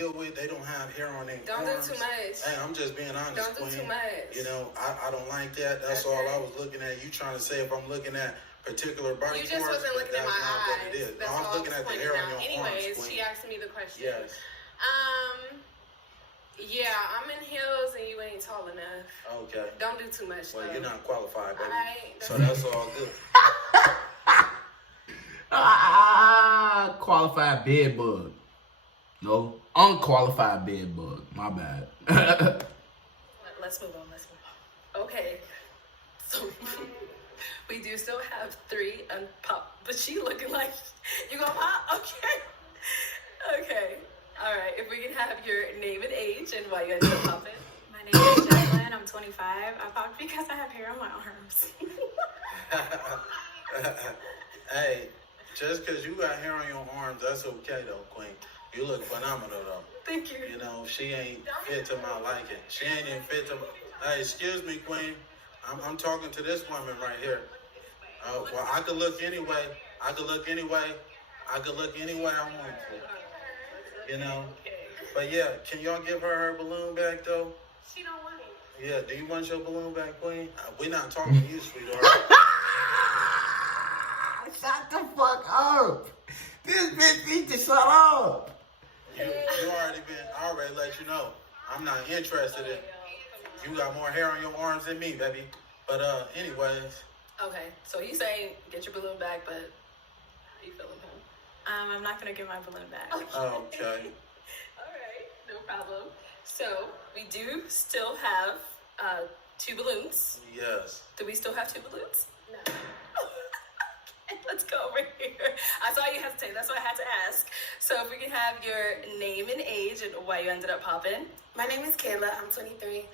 deal with, they don't have hair on their Don't arms. do too much. Hey, I'm just being honest, Don't do Queen. too much. You know, I don't like that. That's all I was looking at. You trying to say if I'm looking at particular body You just parts, wasn't looking at that's my not what eyes. it is. That's No, I'm all looking I at was the hair pointing on out. your Anyways, arms, Queen. she asked me the question. Yes. Yeah, I'm in heels and you ain't tall enough. Okay. Don't do too much. Well, though. you're not qualified, baby. Alright, So that's all good. Qualified bed bug. No, unqualified bed bug. My bad. Let's move on. Okay. So we do still have 3 unpop, but she looking like you gonna pop? Okay. Okay. All right. If we can have your name and age and why you ended up popping. My name is Jacqueline. I'm 25. I popped because I have hair on my arms. Hey, just because you got hair on your arms, that's okay though, Queen. You look phenomenal though. Thank you. You know, she ain't fit to my liking. She ain't even fit to my... Hey, excuse me, Queen. I'm talking to this woman right here. Well, I could look anyway. I could look any way I want to. You know? But yeah, can y'all give her balloon back though? She don't want it. Yeah, do you want your balloon back, Queen? We're not talking to you, sweetheart. Shut the fuck up. This bitch needs to shut up. You I already let you know. I'm not interested in. You got more hair on your arms than me, baby. But anyways. Okay. So he's saying get your balloon back, but how you feeling, huh? I'm not gonna get my balloon back. Okay. All right. No problem. So we do still have 2 balloons. Yes. Do we still have 2 balloons? No. Let's go over here. I saw you hesitate. That's why I had to ask. So if we can have your name and age and why you ended up popping. My name is Kayla. I'm 23.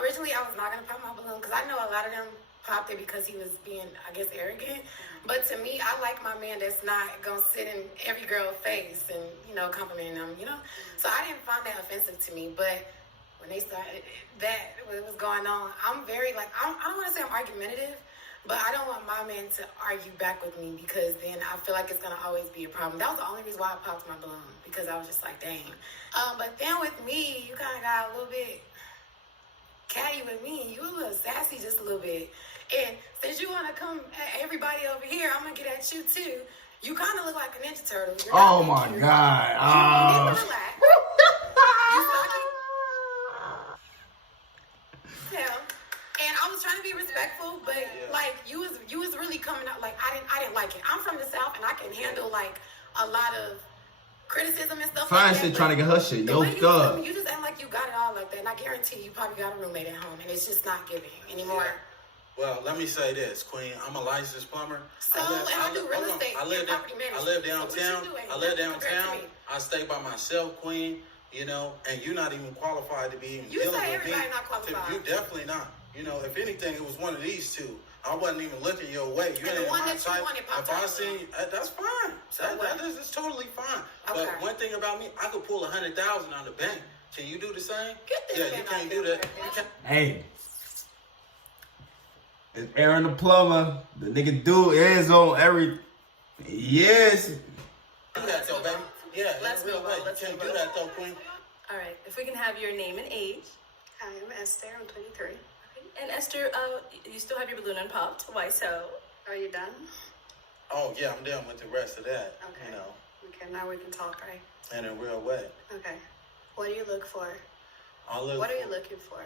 Originally, I was not going to pop my balloon because I know a lot of them popped it because he was being, I guess, arrogant. But to me, I like my man that's not going to sit in every girl's face and, you know, complimenting them, you know. So I didn't find that offensive to me. But when they started that, what was going on, I'm very, like, I don't want to say I'm argumentative. But I don't want my man to argue back with me because then I feel like it's going to always be a problem. That was the only reason why I popped my balloon because I was just like, dang. But then with me, you kind of got a little bit catty with me. You a little sassy just a little bit. And since you want to come at everybody over here, I'm going to get at you too. You kind of look like a Ninja Turtle. Oh my God. You relax. You sucky. Yeah. And I was trying to be respectful, but like you was really coming out like I didn't like it. I'm from the South and I can handle like a lot of criticism and stuff Fine like that. shit trying to get her shit The way yoked you up. just act like you got it all like that. And I guarantee you probably got a roommate at home and it's just not giving anymore. Well, let me say this, Queen. I'm a licensed plumber. So, I do real estate I live and property management. I live So what you downtown. doing? I live Nothing compared to downtown. me. I stay by myself, Queen. You know, and you're not even qualified to be even You dealing say with me. everybody not qualified. You're definitely not. You know, if anything, it was one of these two. I wasn't even looking your way. You And the ain't one my that you type. wanted popped If I out. seen, that's fine. So That what? is totally fine. Okay. But one thing about me, I could pull 100,000 on the bank. Can you do the same? Get this yeah, man you out can't there, do that. man. You can't. Hey, it's Aaron the plumber. The nigga do is on every. Yes. Do that though, baby. Yeah, Let's in a real move way. on. You Let's can't move do on. that though, Queen. All right, if we can have your name and age. Hi, I'm Esther. I'm 23. And Esther, you still have your balloon unpopped. Why so? Are you done? Oh yeah, I'm done with the rest of that. Okay. You know, Okay, now we can talk, right? in a real way. Okay. What do you look for? I look What are for you looking for?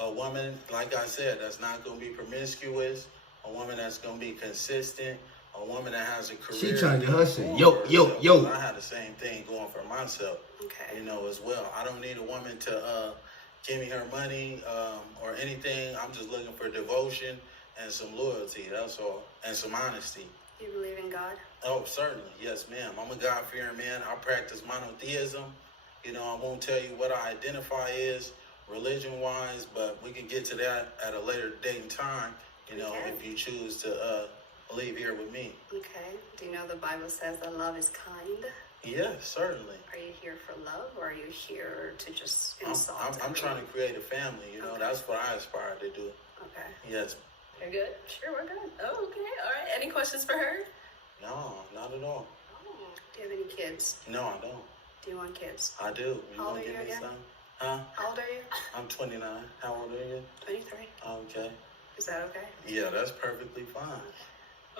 a woman, like I said, that's not going to be promiscuous. A woman that's going to be consistent. A woman that has a career. She trying to get her shit. going Yo, for yo, herself. yo. I had the same thing going for myself. Okay. You know, as well. I don't need a woman to give me her money or anything. I'm just looking for devotion and some loyalty. That's all, and some honesty. You believe in God? Oh, certainly. Yes, ma'am. I'm a God-fearing man. I practice monotheism. You know, I won't tell you what I identify as religion-wise, but we can get to that at a later date and time, you know, Okay. if you choose to leave here with me. Okay. Do you know the Bible says that love is kind? Yes, certainly. Are you here for love, or are you here to just I'm insult? trying to everyone? create a family, you know. Okay. That's what I aspire to do. Okay. Yes. You're good? Sure, we're good. Oh, okay. All right. Any questions for her? No, not at all. Do you have any kids? No, I don't. Do you want kids? I do. You How old gonna are give you me again? some? Huh? How old are you? I'm 29. How old are you? 23. Okay. Is that okay? Yeah, that's perfectly fine.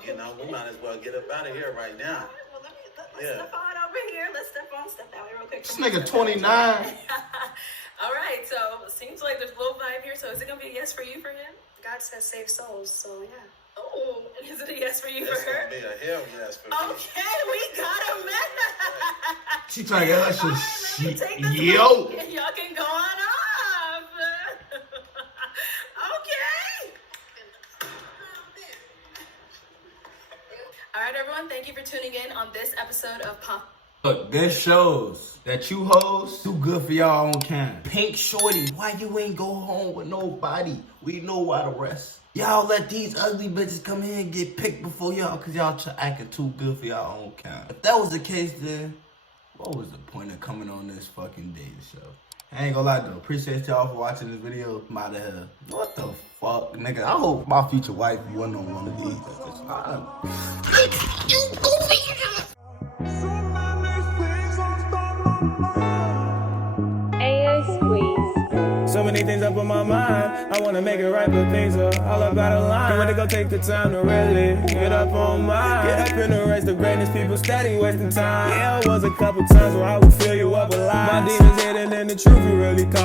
You know, we might as well get up out of here right now. Well, let's Yeah. step on over here. Let's step out real quick. This nigga 29. All right. So it seems like there's a little vibe here. So is it gonna be a yes for you for him? God says save souls, so yeah. Oh, and is it a yes for you It's for her? gonna be a hell yes for me. Okay, we got a man. She trying to get her All right, shit. let me take this Yo. mic and y'all can go on off. Okay. All right, everyone. Thank you for tuning in on this episode of Pop. Look, this shows that you hoes too good for y'all own kind. Pink Shorty, why you ain't go home with nobody? We know why to rest. Y'all let these ugly bitches come here and get picked before y'all because y'all acting too good for y'all own kind. If that was the case, then what was the point of coming on this fucking dating show? I ain't gonna lie though. Appreciate y'all for watching this video. I'm out of here. What the fuck, nigga? I hope my future wife wasn't on one of these. So many things up on my mind. I wanna make it right, but things are all about a line. I want to go take the time to really get up on mine. Get up in the race, the greatness, people steady wasting time. Yeah, it was a couple times where I would fill you up a lie. My demons hidden in the truth, you really call